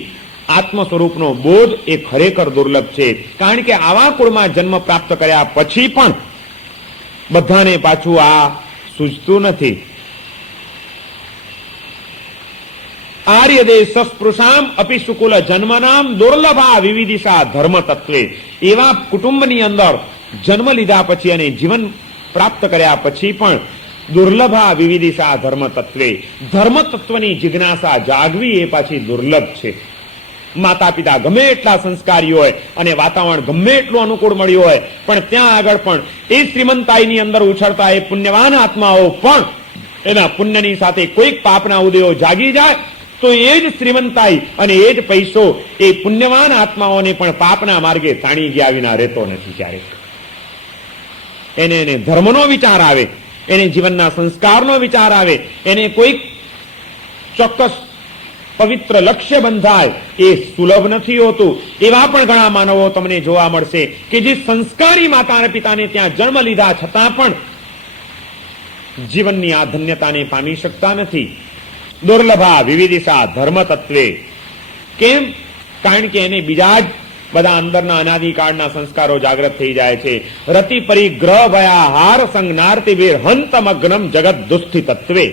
આત્મ સ્વરૂપનો બોધ એ ખરેખર દુર્લભ છે. કારણ કે આવા કુળમાં જન્મ પ્રાપ્ત કર્યા પછી પણ બધાને પાછું આ સૂઝતું નથી. આર્ય દેશ સ્પૃશામ અપી સુકુલ જન્મનામ દુર્લભા વિવિધિશા ધર્મ તત્વે, એવા કુટુંબની અંદર જન્મ લીધા પછી અને જીવન પ્રાપ્ત કર્યા પછી પણ દુર્લભા વિવિધિશા ધર્મ તત્વે, ધર્મ તત્વની જિજ્ઞાસા જાગવી એ પાછી દુર્લભ છે. માતા પિતા ગમે એટલા સંસ્કારી હોય અને વાતાવરણ ગમે એટલું અનુકૂળ મળ્યું હોય, પણ ત્યાં આગળ પણ એ શ્રીમંતાઈની અંદર ઉછળતા એ પુણ્યવાન આત્માઓ પણ એના પુણ્યની સાથે કોઈક પાપના ઉદયો જાગી જાય તો એ જ શ્રીમંતાઈ અને એ જ પૈસો એ પુણ્યવાન આત્માઓને પણ પાપના માર્ગે તાણી ગયા વિના રહેતો નથી. ક્યારેક એને ધર્મનો વિચાર આવે, એને જીવનના સંસ્કારનો વિચાર આવે, એને કોઈક ચોક્કસ પવિત્ર લક્ષ્ય બંધાય, એ સુલભ નથી હોતું. એવા પણ ઘણા માનવો તમને જોવા મળશે કે જે સંસ્કારી માતા અને પિતાને ત્યાં જન્મ લીધા છતાં પણ જીવનની આ ધન્યતાને પામી શકતા નથી. દુર્લભા વિવિધિશા ધર્મ તત્વે. કેમ? કારણ કે એને બીજા જ બધા અંદરના અનાદિકાળના સંસ્કારો જાગૃત થઈ જાય છે. રતિ પરિગ્રહ ભયા હાર સંજ્ઞાર્તિ વીર હંતમગ્નમ જગત દુસ્થિ તત્વે.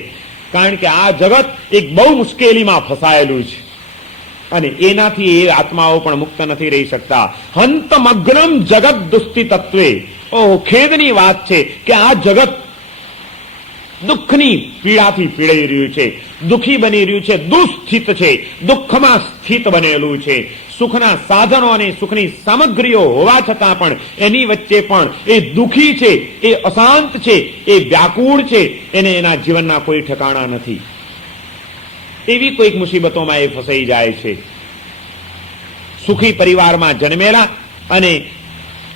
કારણ કે આ જગત એક બહુ મુશ્કેલીમાં ફસાયેલું છે અને એનાથી એ આત્માઓ પણ મુક્ત નથી રહી શકતા. હંતમગ્નમ જગત દુસ્થિ તત્વે. ઓહ, ખેદની વાત છે કે આ જગત દુઃખની પીડાથી પીડાઈ રહ્યું છે, દુઃખી બની રહ્યું છે, દુઃસ્થિત છે, દુઃખમાં સ્થિત બનેલું છે. સુખના સાધનો અને સુખની સામગ્રીઓ હોવા છતાં પણ એની વચ્ચે પણ એ દુઃખી છે, એ અશાંત છે, એ વ્યાકુળ છે, એને એના જીવનના કોઈ ઠેકાણા નથી. એવી કોઈક મુસીબતોમાં એ ફસાઈ જાય છે. સુખી પરિવારમાં જન્મેલા અને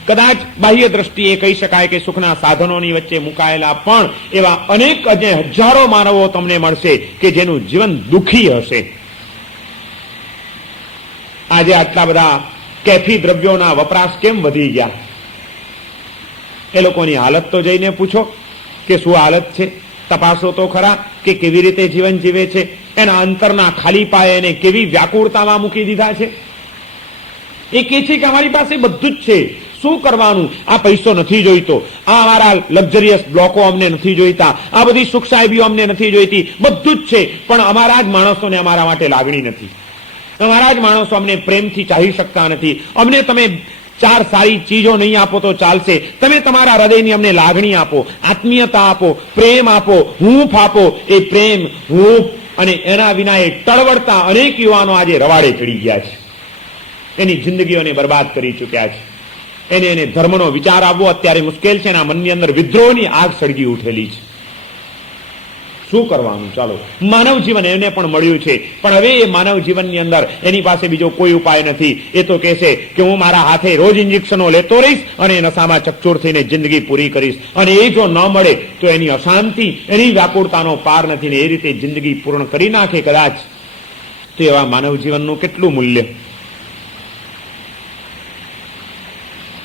કદાચ બાહ્ય દ્રષ્ટિએ કહી શકાય કે સુખના સાધનોની વચ્ચે મુકાયેલા પણ એવા અનેક હજારો માનવો તમને મળશે કે જેનું જીવન દુઃખી હશે. આજે આટલા બધા કેફી દ્રવ્યોના વપરાશ કેમ વધી ગયા? એ લોકોની હાલત તો જઈને પૂછો કે શું હાલત છે, તપાસો તો ખરા કે કેવી રીતે જીવન જીવે છે. એના અંતરના ખાલી પાયે એને કેવી વ્યાકુળતામાં મૂકી દીધા છે. એ કહે છે કે અમારી પાસે બધું જ છે, શું કરવાનું? આ પૈસો નથી જોઈતો, આ અમારા લક્ઝરિયસ બ્લોકો અમને નથી જોઈતા, આ બધી સુખ સાહેબીઓ અમને નથી જોઈતી, બધું જ છે, પણ અમારા જ માણસોને અમારા માટે લાગણી નથી, અમારા જ માણસો અમને પ્રેમથી ચાહી શકતા નથી. અમને તમે ચાર સારી ચીજો નહીં આપો તો ચાલશે, તમે તમારા હૃદયની અમને લાગણી આપો, આત્મીયતા આપો, પ્રેમ આપો, હૂંફ આપો. એ પ્રેમ, હૂંફ, અને એના વિના એ ટળવળતા અનેક યુવાનો આજે રવાડે ચડી ગયા છે, એની જિંદગીઓને બરબાદ કરી ચૂક્યા છે. એને ધર્મનો વિચાર આવવો અત્યારે મુશ્કેલ છે. એના મનની અંદર વિદ્રોહની આગ સળગી ઉઠેલી છે. શું કરવાનું? ચાલો, માનવ જીવન એને પણ મળ્યું છે, પણ હવે એ માનવ જીવનની અંદર એની પાસે બીજો કોઈ ઉપાય નથી. એ તો કહેશે કે હું મારા હાથે રોજ ઇન્જેક્શનો લેતો રહીશ અને નશામાં ચકચોર થઈને જિંદગી પૂરી કરીશ, અને એ જો ન મળે તો એની અશાંતિ, એની વ્યાકુળતાનો પાર નથી ને એ રીતે જિંદગી પૂર્ણ કરી નાખે કદાચ, તો એવા માનવ જીવનનું કેટલું મૂલ્ય?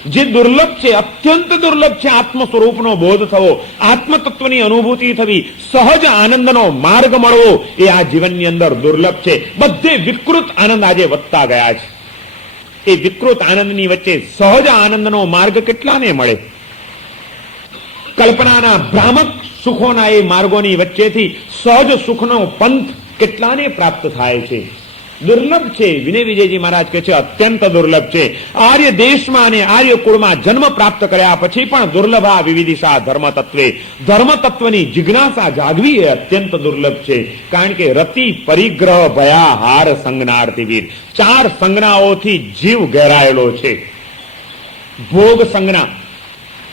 જે દુર્લભ છે, અત્યંત દુર્લભ છે, આત્મ સ્વરૂપનો બોધ થવો, આત્મતત્વની અનુભૂતિ થવી, સહજ આનંદનો માર્ગ મળવો, એ આ જીવનની અંદર દુર્લભ છે. બધે વિકૃત આનંદ આજે વધતા ગયા છે. એ વિકૃત આનંદની વચ્ચે સહજ આનંદનો માર્ગ કેટલાને મળે? કલ્પનાના ભ્રામક સુખોના એ માર્ગોની વચ્ચેથી સહજ સુખનો પંથ કેટલાને પ્રાપ્ત થાય છે? દુર્લભ છે. વિનય વિજયજી મહારાજ કહે છે અત્યંત દુર્લભ છે. આર્ય દેશમાં અને આર્ય કુળમાં જન્મ પ્રાપ્ત કર્યા પછી પણ દુર્લભા વિવિધિશા ધર્મ તત્વે, ધર્મ તત્વની જિજ્ઞાસા જાગવી એ અત્યંત દુર્લભ છે. કારણ કે રતિ, પરિગ્રહ, ભયા, હાર, સંજ્ઞાર્થિવીર, 4 સંજ્ઞાઓથી જીવ ઘેરાયેલો છે. ભોગ સંજ્ઞા,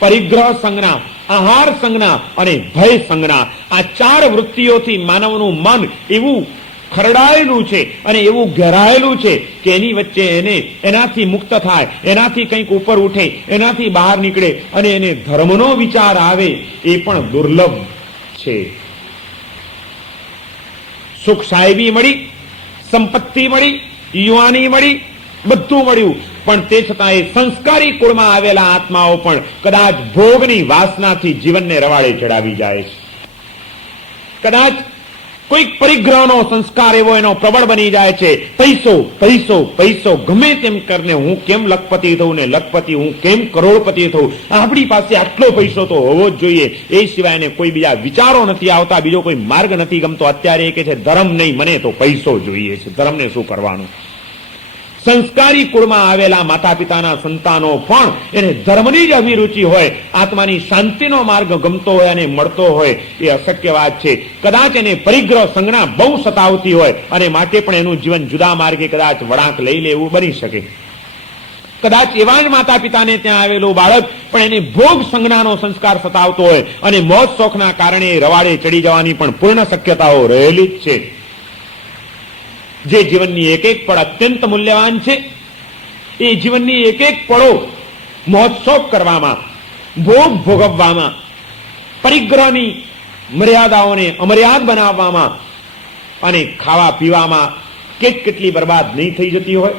પરિગ્રહ સંજ્ઞા, આહાર સંજ્ઞા અને ભય સંજ્ઞા, આ 4 વૃત્તિઓથી માનવનું મન એવું ખરડાયેલું છે અને એવું ઘેરાયેલું છે કે એની વચ્ચે એને એનાથી મુક્ત થાય, એનાથી કંઈક ઉપર ઉઠે, એનાથી બહાર નીકળે અને એને ધર્મનો વિચાર આવે એ પણ દુર્લભ છે. સુખ સાહેબી મળી, સંપત્તિ મળી, યુવાની મળી, બધું મળ્યું, પણ તે છતાં એ સંસ્કારી કુળમાં આવેલા આત્માઓ પણ કદાચ ભોગની વાસનાથી જીવનને રવાડે ચડાવી જાય છે. કદાચ કોઈક પરિગ્રહનો સંસ્કાર એવો એનો પ્રબળ બની જાય છે. પૈસો પૈસો પૈસો, ગમે તેમ કરીને હું કેમ લખપતિ થઉં ને લખપતિ હું કેમ કરોડપતિ થઉં, આપણી પાસે આટલો પૈસો તો હોવો જ જોઈએ, એ સિવાયને કોઈ બીજા વિચારો નથી આવતા, બીજો કોઈ માર્ગ નથી ગમતો. અત્યારે એ કે છે ધર્મ નહીં, મને તો પૈસો જોઈએ છે, ધર્મને શું કરવાનું? સંસ્કારી કુળમાં આવેલા માતા પિતાના સંતાનો પણ એને ધર્મની જ અભિરુચિ હોય, આત્માની શાંતિનો માર્ગ ગમતો હોય અને મળતો હોય, એ અશક્ય વાત છે. કદાચ એને પરિગ્રહ સંજ્ઞા બહુ સતાવતી હોય અને માટે પણ એનું જીવન જુદા માર્ગે કદાચ વળાંક લઈ લે એવું બની શકે. કદાચ એવા જ માતા પિતાને ત્યાં આવેલું બાળક પણ એને ભોગ સંજ્ઞાનો સંસ્કાર સતાવતો હોય અને મોજ શોખના કારણે રવાડે ચડી જવાની પણ પૂર્ણ શક્યતાઓ રહેલી જ છે. જે જીવનની એક એક પળ અત્યંત મૂલ્યવાન છે, એ જીવનની એક એક પળો મહોત્સવ કરવામાં, ભોગ ભોગવવામાં, પરિગ્રહની મર્યાદાઓને અમર્યાદ બનાવવામાં અને ખાવા પીવામાં કેટલી બરબાદ નહીં થઈ જતી હોય.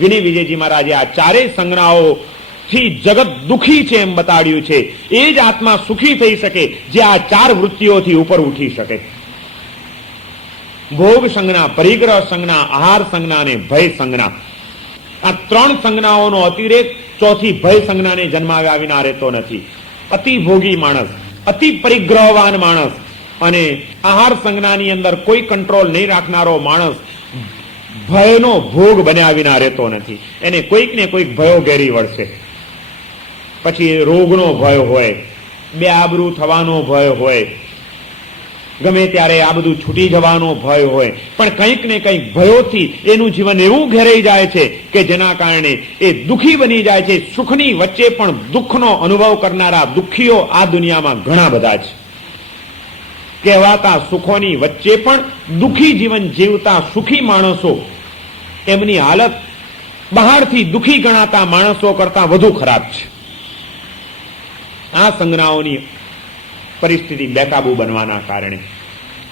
વિનય વિજયજી મહારાજે આ 4 સંજ્ઞાઓથી જગત દુખી છે એમ બતાડ્યું છે. એ જ આત્મા સુખી થઈ શકે જે આ 4 વૃત્તિઓથી ઉપર ઉઠી શકે. ભોગ સંજ્ઞા, પરિગ્રહ સંજ્ઞા, આહાર સંજ્ઞા અને ભય સંજ્ઞા, આ 3 સંજ્ઞાઓનો અતિરેક ચોથી ભય સંજ્ઞાને જન્માવ્યા વિના રહેતો નથી. અતિ ભોગી માણસ, અતિ પરિગ્રહવાન માણસ અને આહાર સંજ્ઞાની અંદર કોઈ કંટ્રોલ નહીં રાખનારો માણસ ભયનો ભોગ બન્યા વિના રહેતો નથી. એને કોઈક ને કોઈક ભયો ઘેરી વળશે. પછી રોગનો ભય હોય, બેઆબરૂ થવાનો ભય હોય, ગમે ત્યારે આ બધું છૂટી જવાનો ભય હોય, પણ કંઈક ને કંઈક ભયોથી એનું જીવન એવું ઘેરાઈ જાય છે કે જેના કારણે એ દુઃખી બની જાય છે. સુખની વચ્ચે પણ દુઃખનો અનુભવ કરનારા દુઃખીઓ આ દુનિયામાં ઘણા બધા છે. કહેવાતા સુખોની વચ્ચે પણ દુઃખી જીવન જીવતા સુખી માણસો, એમની હાલત બહારથી દુઃખી ગણાતા માણસો કરતા વધુ ખરાબ છે. આ સંજ્ઞાઓની પરિસ્થિતિ બેકાબુ બનવાના કારણે.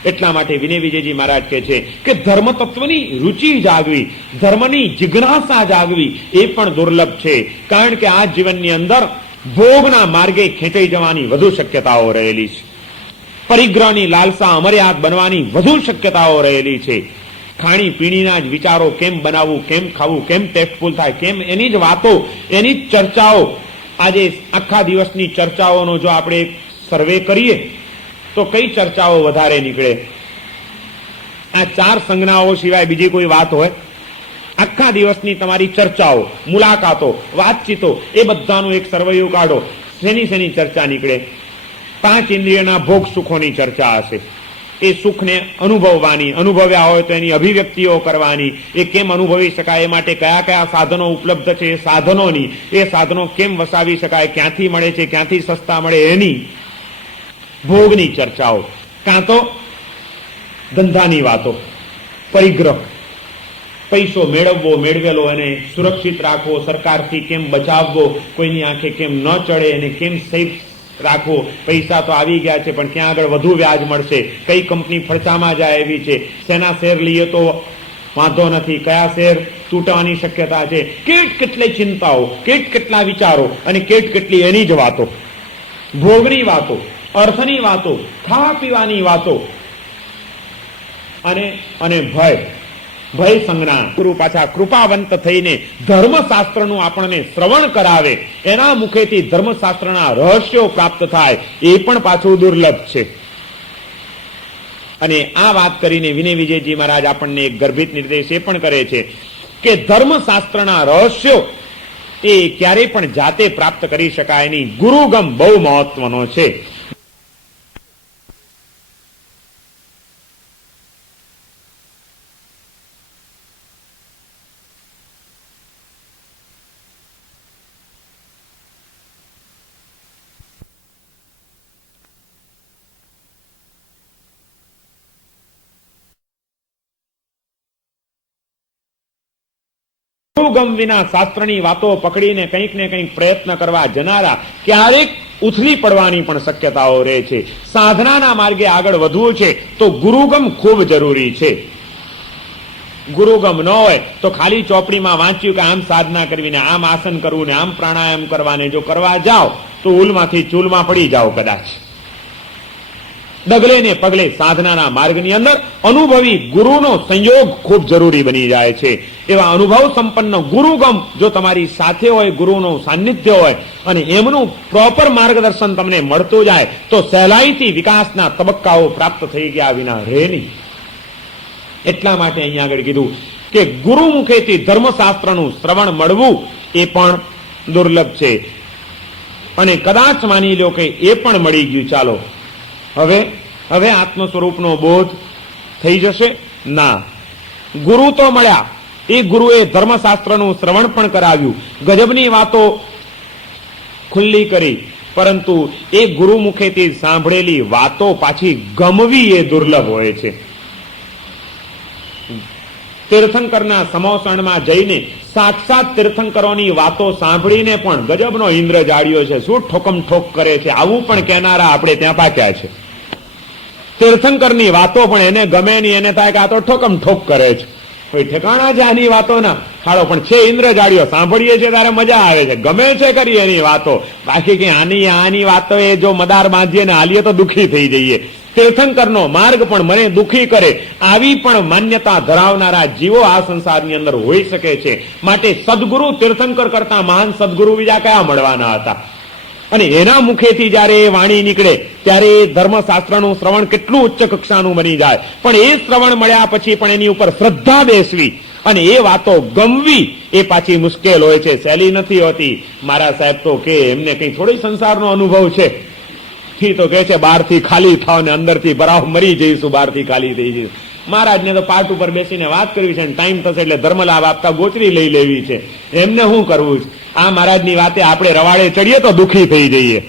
એટલા માટે વિનય વિજયજી મહારાજ કહે છે કે ધર્મ તત્વની રુચિ જાગવી, ધર્મની જિજ્ઞાસા જાગવી એ પણ દુર્લભ છે. કારણ કે આ જીવનની અંદર ભોગના માર્ગે ખેંચાઈ જવાની વધુ શક્યતાઓ રહેલી છે. પરિગ્રહની લાલસા અમર્યાદ બનવાની વધુ શક્યતાઓ રહેલી છે. ખાણી પીણીના જ વિચારો, કેમ બનાવવું, કેમ ખાવું, કેમ ટેસ્ટફુલ થાય, કેમ એની જ વાતો, એની જ ચર્ચાઓ. આજે આખા દિવસની ચર્ચાઓનો જો આપણે સર્વે કરીએ તો કઈ ચર્ચાઓ વધારે નીકળે? આ 4 સંજ્ઞાઓ સિવાય બીજી કોઈ વાત હોય? આખા દિવસની તમારી ચર્ચાઓ, મુલાકાતો, વાતચીતો, એ બધાનું એક સરવૈયું કાઢો, શેની ચર્ચા નીકળે? 5 ઇન્દ્રિયોના ભોગ સુખોની ચર્ચા હશે. એ સુખને અનુભવવાની, અનુભવ્યા હોય તો એની અભિવ્યક્તિઓ કરવાની, એ કેમ અનુભવી શકાય, એ માટે કયા કયા સાધનો ઉપલબ્ધ છે, એ સાધનોની, એ સાધનો કેમ વસાવી શકાય, ક્યાંથી મળે છે, ક્યાંથી સસ્તા મળે, એની ભોગની ચર્ચાઓ, કાં તો ધંધાની વાતો, પરિગ્રહ, પૈસો મેળવવો, મેળવેલો એને સુરક્ષિત રાખવો, સરકારથી કેમ બચાવવો, કોઈની આંખે કેમ ન ચડે, એને કેમ સેફ રાખવો, પૈસા તો આવી ગયા છે પણ ક્યાં આગળ વધુ વ્યાજ મળશે, કઈ કંપની ફડચામાં જાય એવી છે, શેના શેર લઈએ તો વાંધો નથી, કયા શેર તૂટવાની શક્યતા છે, કેટલી ચિંતાઓ, કેટલા વિચારો અને કેટલી એની જ વાતો, ભોગની વાતો, અર્થની વાતો, ખાવા પીવાની વાતો અને ભય સંજ્ઞા. ગુરુ પાછા કૃપાવંત થઈને ધર્મશાસ્ત્રનું આપણને શ્રવણ કરાવે, એના મુખેથી ધર્મશાસ્ત્રના રહસ્યો પ્રાપ્ત થાય, એ પણ પાછું દુર્લભ છે. અને આ વાત કરીને વિનય વિજયજી મહારાજ આપણને એક ગર્ભિત નિર્દેશ એ પણ કરે છે કે ધર્મશાસ્ત્રના રહસ્યો એ ક્યારેય પણ જાતે પ્રાપ્ત કરી શકાય નહીં, ગુરુગમ બહુ મહત્વનો છે. ગુરુગમ વિના શાસ્ત્રની વાતો પકડીને કંઈક ને કંઈક પ્રયત્ન કરવા જનારા ક્યારેક ઉથલી પડવાની પણ શક્યતાઓ રહે છે. સાધનાના માર્ગે આગળ વધવું છે તો ગુરુગમ ખૂબ જરૂરી છે. ગુરુગમ ન હોય તો ખાલી ચોપડીમાં વાંચ્યું કે આમ સાધના કરવી ને આમ આસન કરવું ને આમ પ્રાણાયામ કરવાને જો કરવા જાઓ તો ઉલમાંથી ચૂલમાં પડી જાઓ કદાચ. ડગલે ને પગલે સાધનાના માર્ગની અંદર અનુભવી ગુરુનો સંયોગ ખૂબ જરૂરી બની જાય છે. એવા અનુભવ સંપન્ન ગુરુગમ જો તમારી સાથે હોય, ગુરુનું સાનિધ્ય હોય અને એમનું પ્રોપર માર્ગદર્શન તમને મળતું જાય તો સહેલાઈથી વિકાસના તબક્કાઓ પ્રાપ્ત થઈ ગયા વિના રહે નહીં. એટલા માટે અહીંયા આગળ કીધું કે ગુરુ મુખેથી ધર્મશાસ્ત્રનું શ્રવણ મળવું એ પણ દુર્લભ છે. અને કદાચ માની લો કે એ પણ મળી ગયું, ચાલો હવે આત્મ સ્વરૂપનો બોધ થઈ જશે. ના, ગુરુ તો મળ્યા, એ ગુરુએ ધર્મશાસ્ત્રનું શ્રવણ પણ કરાવ્યું, ગજબની વાતો ખુલ્લી કરી, પરંતુ એ ગુરુ મુખેથી સાંભળેલી વાતો પાછી ગમવી એ દુર્લભ હોય છે. તીર્થંકરના સમોસણમાં જઈને સાક્ષાત તીર્થંકરોની વાતો સાંભળીને પણ ગજબનો ઇન્દ્ર જાળ્યો છે, શું ઠોકમ ઠોક કરે છે, આવું પણ કહેનારા આપણે ત્યાં પાક્યા છે. તીર્થંકરની વાતો પણ એને ગમે નહીં, એને થાય કે આ તો ઠોકમ ઠોક કરે છે, કોઈ ઠેકાણા છે આની વાતોના. હાલો પણ છે ઇન્દ્ર જાળ્યો, સાંભળીએ છીએ ત્યારે મજા આવે છે, ગમે છે કરી એની વાતો. બાકી કે આની વાતો એ જો મદાર બાંધીએ ને હાલીએ તો દુઃખી થઈ જઈએ. તીર્થંકરનો માર્ગ પણ મને દુઃખી કરે, આવી પણ માન્યતા ધરાવનારા જીવો આ સંસારની અંદર હોઈ શકે છે. માટે સદગુરુ તીર્થંકર કરતા મહાન સદગુરુ બીજા કયા મળવાના હતા? અને એના મુખેથી જયારે એ વાણી નીકળે ત્યારે ધર્મશાસ્ત્રનું શ્રવણ કેટલું ઉચ્ચ કક્ષાનું બની જાય. પણ એ શ્રવણ મળ્યા પછી પણ એની ઉપર શ્રદ્ધા બેસવી અને એ વાતો ગમવી એ પાછી મુશ્કેલ હોય છે, સહેલી નથી હોતી. મારા સાહેબ તો કે એમને કઈ થોડી સંસારનો અનુભવ છે, તો કે છે બહારથી ખાલી થાવ ને અંદરથી ભરાવ મરી જઈશું, બહારથી ખાલી થઈ જઈશું. મહારાજને તો પાટ ઉપર બેસીને વાત કરવી છે, ટાઈમ થશે એટલે ધર્મલાભ આપતા ગોચરી લઈ લેવી છે, એમને શું કરવું છે? આ મહારાજની વાતે આપણે રવાડે ચડીએ તો દુઃખી થઈ જઈએ.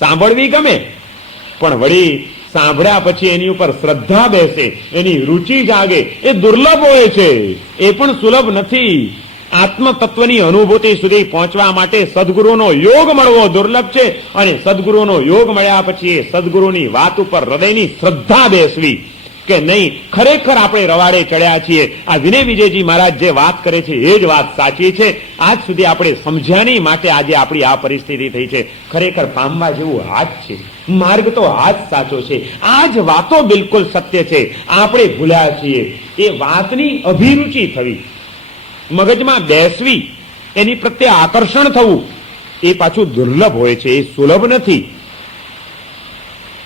સાંભળવી ગમે પણ વળી સાંભળ્યા પછી એની ઉપર શ્રદ્ધા બેસે, એની રુચિ જાગે, એ દુર્લભ હોય છે, એ પણ સુલભ નથી. આત્મ તત્વની અનુભૂતિ સુધી પહોંચવા માટે સદગુરુનો યોગ મળવો દુર્લભ છે. અને સદગુરુનો યોગ મળ્યા પછી એ સદગુરુની વાત ઉપર હૃદયની શ્રદ્ધા બેસવી કે નહીં, ખરેખર આપણે રવાડે ચડ્યા છીએ. આ વિનય વિજયજી મહારાજ જે વાત કરે છે એ જ વાત સાચી છે. આજ સુધી આપણે સમજ્યા નહીં, માટે આજે આપણી આ પરિસ્થિતિ થઈ છે. ખરેખર પામવા જેવું આ જ છે, માર્ગ તો આ જ સાચો છે, આ જ વાતો બિલકુલ સત્ય છે. આપણે ભૂલ્યા છીએ. એ વાતની અભિરુચિ થવી, મગજમાં બેસવી, એની પ્રત્યે આકર્ષણ થવું એ પાછું દુર્લભ હોય છે, એ સુલભ નથી.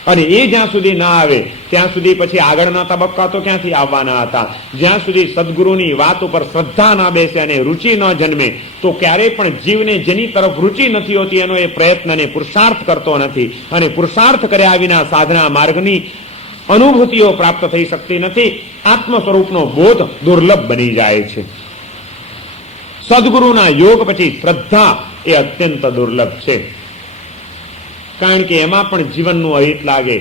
અને એ જ્યાં સુધી ના આવે ત્યાં સુધી પછી આગળના તબક્કા તો ક્યાંથી આવવાના હતા? જ્યાં સુધી સદગુરુની વાત ઉપર શ્રદ્ધા ના બેસે અને રુચિ ન જન્મે તો ક્યારેય પણ જીવને જેની તરફ રુચિ નથી હોતી એનો એ પ્રયત્ન અને પુરુષાર્થ કરતો નથી. અને પુરુષાર્થ કર્યા વિના સાધના માર્ગની અનુભૂતિઓ પ્રાપ્ત થઈ શકતી નથી. આત્મ સ્વરૂપનો બોધ દુર્લભ બની જાય છે. સદગુરુના યોગ પછી શ્રદ્ધા એ અત્યંત દુર્લભ છે, કારણ કે એમાં પણ જીવનનું અહિત લાગે.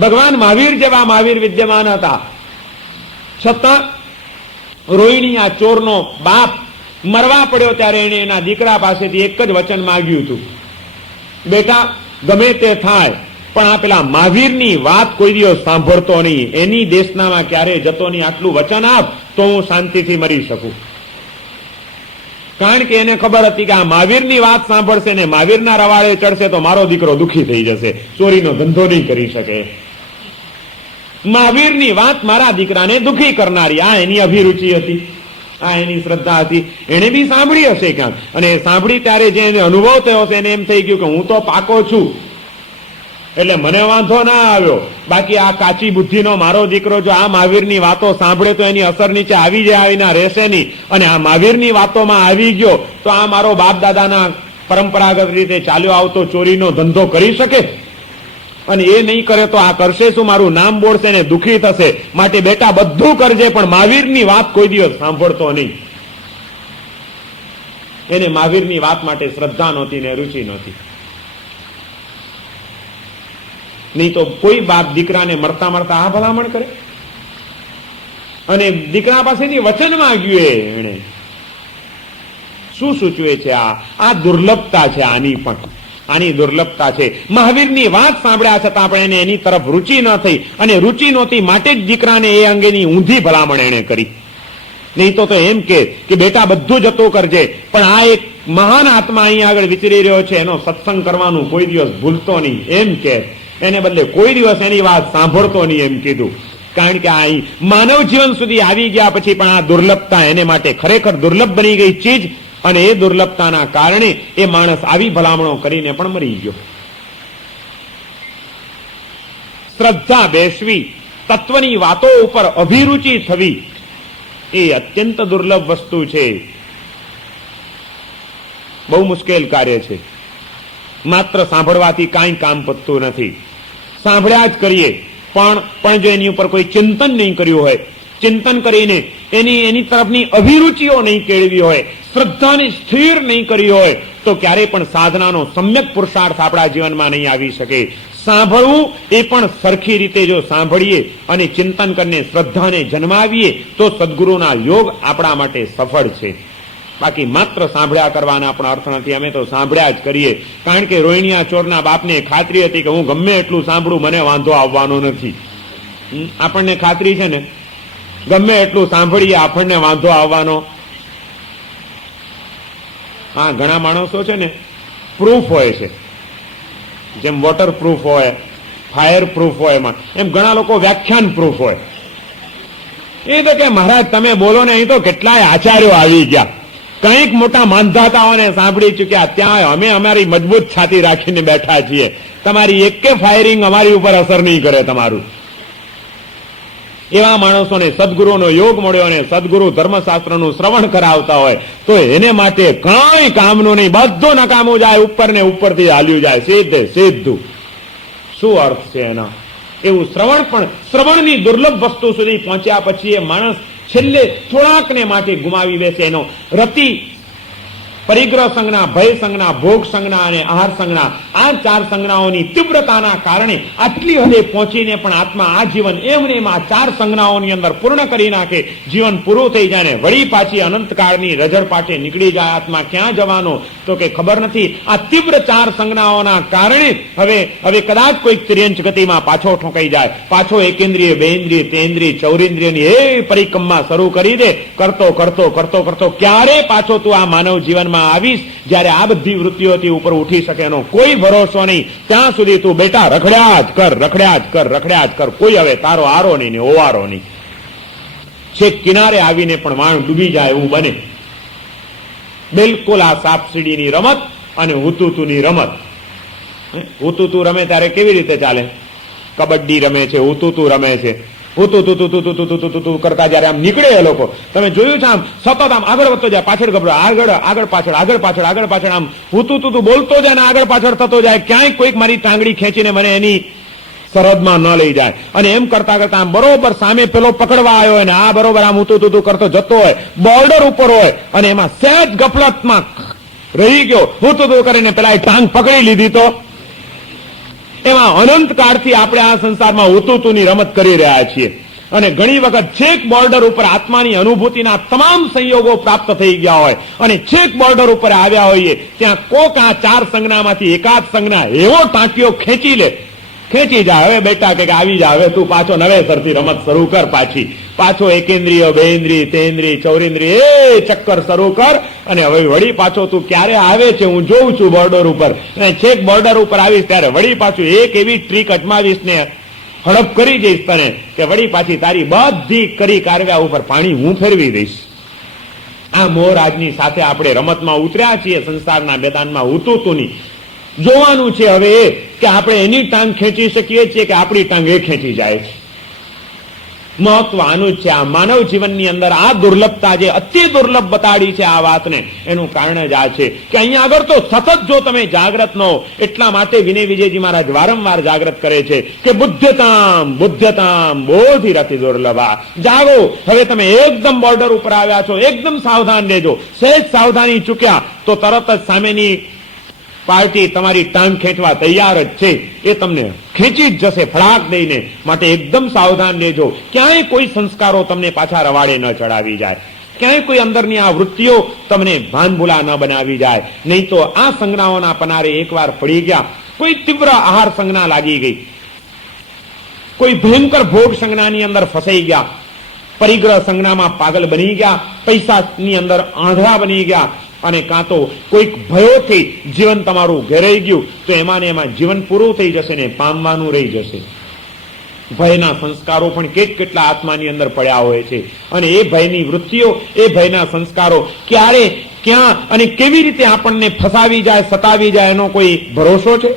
ભગવાન મહાવીર જેવા મહાવીર વિદ્યમાન હતા, છતાં રોહિણી આ ચોરનો બાપ મરવા પડ્યો ત્યારે એને એના દીકરા પાસેથી એક જ વચન માંગ્યું હતું, બેટા ગમે તે થાય પણ આ પેલા મહાવીરની વાત કોઈ દિવસ સાંભળતો નહીં, એની દેશનામાં ક્યારે જતો નહીં, આટલું વચન આપ તો હું શાંતિથી મરી શકું. કારણ કે એને ખબર હતી કે આ મહાવીરની વાત સાંભળશે ને મહાવીરના રવાડે ચડશે તો મારો દીકરો દુઃખી થઈ જશે, ચોરીનો ધંધો નહીં કરી શકે. મહાવીરની વાત મારા દીકરાને દુઃખી કરનારી, આ એની અભિરુચિ હતી, આ એની શ્રદ્ધા હતી. એને બી સાંભળી હશે ક્યાંક, અને સાંભળી ત્યારે જે એને અનુભવ થયો હશે એને એમ થઈ ગયું કે હું તો પાકો છું એટલે મને વાંધો ના આવ્યો. બાકી આ કાચી બુદ્ધિનો મારો દીકરો જો આ મહાવીરની વાતો સાંભળે તો એની અસર નીચે આવી જાય વિના રહેશે નહીં, અને આ મહાવીરની વાતોમાં આવી ગયો તો આ મારો બાપ દાદાના પરંપરાગત રીતે ચાલ્યો આવતો ચોરીનો ધંધો કરી શકે, અને એ નહીં કરે તો આ કરશે શું, મારું નામ બોલશે ને દુઃખી થશે. માટે બેટા બધું કરજે પણ મહાવીરની વાત કોઈ દિવસ સાંભળતો નહીં. એને મહાવીરની વાત માટે શ્રદ્ધા નહોતી ને રુચિ નહોતી. નહીં તો કોઈ બાપ દીકરાને મળતા મળતા આ ભલામણ કરે. અને દીકરા પાસેથી વચન માંગ્યું, એને શું સૂચવે છે? આ દુર્લભતા છે, આની દુર્લભતા છે. મહાવીરની વાત સાંભળ્યા છતાં પણ એને એની તરફ રુચિ ન થઈ, અને રુચિ નહોતી માટે જ દીકરાને એ અંગેની ઊંધી ભલામણ એને કરી. નહીં તો એમ કે બેટા બધું જતું કરજે, પણ આ એક મહાન આત્મા અહીં આગળ વિચરી રહ્યો છે, એનો સત્સંગ કરવાનું કોઈ દિવસ ભૂલતો નહીં એમ કે, એને બદલે કોઈ દિવસ એની વાત સાંભળતો નહીં એમ કીધું. કારણ કે આ માનવ જીવન સુધી આવી ગયા પછી પણ આ દુર્લભતા એને માટે ખરેખર દુર્લભ બની ગઈ ચીજ, અને એ દુર્લભતાના કારણે એ માણસ આવી ભલામણો કરીને પણ મરી ગયો. શ્રદ્ધા બેસવી, તત્વની વાતો ઉપર અભિરુચિ થવી એ અત્યંત દુર્લભ વસ્તુ છે. બહુ મુશ્કેલ કાર્ય છે. માત્ર સાંભળવાથી કાંઈ કામ પતતું નથી. સાંભળ્યા જ કરીએ પણ જો એની ઉપર કોઈ ચિંતન નહીં કર્યું હોય, ચિંતન કરીને એની તરફની અભિરુચિઓ નહીં કેળવી હોય, શ્રદ્ધાને સ્થિર નહીં કરી હોય, તો ક્યારેય પણ સાધનાનો સમ્યક પુરુષાર્થ આપણા જીવનમાં નહીં આવી શકે. સાંભળવું એ પણ સરખી રીતે જો સાંભળીએ અને ચિંતન કરીને શ્રદ્ધાને જન્માવીએ તો સદગુરુના યોગ આપણા માટે સફળ છે. બાકી માત્ર સાંભળ્યા કરવાના પણ અર્થ નથી. અમે તો સાંભળ્યા જ કરીએ, કારણ કે રોહિણીયા ચોરના બાપને ખાતરી હતી કે હું ગમે એટલું સાંભળું મને વાંધો આવવાનો નથી. આપણને ખાતરી છે ને, ગમે એટલું સાંભળીએ આપણને વાંધો આવવાનો. હા, ઘણા માણસો છે ને પ્રૂફ હોય છે, જેમ વોટર પ્રૂફ હોય, ફાયર પ્રૂફ હોય, એમ ઘણા લોકો વ્યાખ્યાન પ્રૂફ હોય. એ તો કે મહારાજ તમે બોલો ને, અહીં તો કેટલાય આચાર્યો આવી ગયા, કંઈક મોટા માંધાતાઓને સાંભળી ચુક્યા, ત્યાં અમે અમારી મજબૂત છાતી રાખીને બેઠા છીએ, તમારી એકે ફાયરિંગ અમારી ઉપર અસર નહીં કરે તમારું. એવા માણસોને સદગુરુનો યોગ મળ્યો અને સદગુરુ ધર્મશાસ્ત્રનું શ્રવણ કરાવતા હોય તો એને માટે કઈ કામનું નહીં, બધું નકામું જાય, ઉપર ને ઉપરથી હાલ્યું જાય, સીધું. શું અર્થ છે એનો? એવું શ્રવણ પણ, શ્રવણની દુર્લભ વસ્તુ સુધી પહોંચ્યા પછી એ માણસ છેલ્લે થોડાકને માટે ગુમાવી બેસે. એનો રતિ, પરિગ્રહ સંજ્ઞા, ભય સંજ્ઞા, ભોગ સંજ્ઞા અને આહાર સંજ્ઞા, આ ચાર સંજ્ઞાઓની તીવ્રતાના કારણે આટલી હદે પહોંચીને પણ આત્મા આ જીવન એમને એમ આ ચાર સંજ્ઞાઓની અંદર પૂર્ણ કરી નાખે, જીવન પૂરું થઈ જાય ને વળી પાછી અનંતકાળની રજળ પાછે નીકળી જાય. આત્મા ક્યાં જવાનો તો કે ખબર નથી. આ તીવ્ર ચાર સંજ્ઞાઓના કારણે હવે કદાચ કોઈક તિર્યંચ ગતિમાં પાછો ઠોકાઈ જાય, પાછો એકેન્દ્રિય, બેન્દ્રિય, તેન્દ્રિય, ચૌરેન્દ્રિયની એ પરિક્રમા શરૂ કરી દે. કરતો ક્યારે પાછો તું આ માનવ જીવન આવીશ જ્યારે આ બધી વૃત્તિઓથી ઉપર ઉઠી શકે એનો કોઈ ભરોસો નહીં. ત્યાં સુધી તું બેટા રખડ્યા જ કર, કોઈ હવે તારો આરો નહીં ને ઓવારો નહીં. છેક કિનારે આવીને પણ વાણ ડૂબી જાય એવું બને. બિલકુલ આ સાપસીડીની રમત અને હુતુતુની રમત. હુતુતુ રમે ત્યારે કેવી રીતે ચાલે? કબડ્ડી રમે છે, હુતુતુ રમે છે, હુતુ કરતા જયારે આમ નીકળે એ લોકો, તમે જોયું છે આમ સતત આમ આગળ વધતો જાય, પાછળ ગભરા, આગળ પાછળ આમ હુતુ બોલતો જાય ને આગળ પાછળ થતો જાય. ક્યાંય કોઈક મારી ટાંગડી ખેંચીને મને એની સરહદમાં ન લઈ જાય. અને એમ કરતા કરતા આમ બરોબર સામે પેલો પકડવા આવ્યો હોય ને આ બરોબર આમ ઊતું કરતો જતો હોય, બોર્ડર ઉપર હોય અને એમાં સહેજ ગફલતમાં રહી ગયો, ઊતું કરીને પેલા ટાંગ પકડી લીધી, તો એમાં અનંત કાળથી આપણે આ સંસારમાં ઊતુની રમત કરી રહ્યા છીએ. અને ઘણી વખત છેક બોર્ડર ઉપર આત્માની અનુભૂતિના તમામ સંયોગો પ્રાપ્ત થઈ ગયા હોય અને છેક બોર્ડર ઉપર આવ્યા હોઈએ, ત્યાં કોક આ 4 સંજ્ઞામાંથી એકાદ સંજ્ઞા એવો ટાંટિયો ખેંચી જાય, હવે બેટા કે આવી જા, હવે તું પાછો નવેસરથી રમત શરૂ કર, પાછો એકેન્દ્રિય, બેન્દ્રિય, તેન્દ્રિય, ચૌરેન્દ્રિય એ ચક્કર શરૂ કર. અને હવે વળી પાછો તું ક્યારે આવે છે હું જોઉં છું બોર્ડર ઉપર, અને છેક બોર્ડર ઉપર આવીશ ત્યારે વળી પાછું એક એવી ટ્રીક અજમાવીશ ને હડપ કરી જઈશ તને કે વળી પાછી તારી બધી કરી કારવ્યા ઉપર પાણી હું ફેરવી દઈશ. આ મોહરાજની સાથે આપણે રમતમાં ઉતર્યા છીએ, સંસારના મેદાનમાં ઊતુની. જોવાનું છે હવે એ કે આપણે એની ટાંગ ખેંચી શકીએ છીએ કે આપણી ટાંગ એ ખેંચી જાય છે. મહત્વ આનું જ છે. આ માનવ જીવનની અંદર આ દુર્લભતા જે અતિ દુર્લભ બતાડી છે આ વાતને, એનું કારણ જ આ છે કે અહીંયા આગળ તો સતત જો તમે જાગ્રત ન હો, એટલા માટે વિનય વિજયજી મહારાજ વારંવાર જાગ્રત કરે છે કે બુદ્ધતામ બોધિરતિ દુર્લભા. જાગો, હવે તમે એકદમ બોર્ડર ઉપર આવ્યા છો, એકદમ સાવધાન રહેજો. સહેજ સાવધાની ચૂક્યા તો તરત જ સામેની પાર્ટી તમારી ટાંગ ખેંચવા તૈયાર જ છે, એ તમને ખેંચી જ જશે ફળાક દઈને. માટે એકદમ સાવધાન રહેજો, ક્યાંય કોઈ સંસ્કારો તમને પાછા રવાડે ન ચડાવી જાય, ક્યાંય કોઈ અંદરની આ વૃત્તિઓ તમને ભાનભૂલા ન બનાવી જાય. નહીં તો આ સંજ્ઞાઓના પનારે એકવાર પડી ગયા, કોઈ તીવ્ર આહાર સંજ્ઞા લાગી ગઈ, કોઈ ભયંકર ભોગ સંજ્ઞાની અંદર ફસાઈ ગયા, પરિગ્રહ સંજ્ઞામાં પાગલ બની ગયા, પૈસાની અંદર આંધળા બની ગયા, અને કાં તો કોઈક ભયોથી જીવન તમારું ઘેરાઈ ગયું, તો એમાં ને એમાં જીવન પૂરું થઈ જશે ને પામવાનું રહી જશે. ભયના સંસ્કારો પણ કેટલા આત્માની અંદર પડ્યા હોય છે, અને એ ભયની વૃત્તિઓ, એ ભયના સંસ્કારો ક્યારે, ક્યાં અને કેવી રીતે આપણને ફસાવી જાય, સતાવી જાય, એનો કોઈ ભરોસો છે,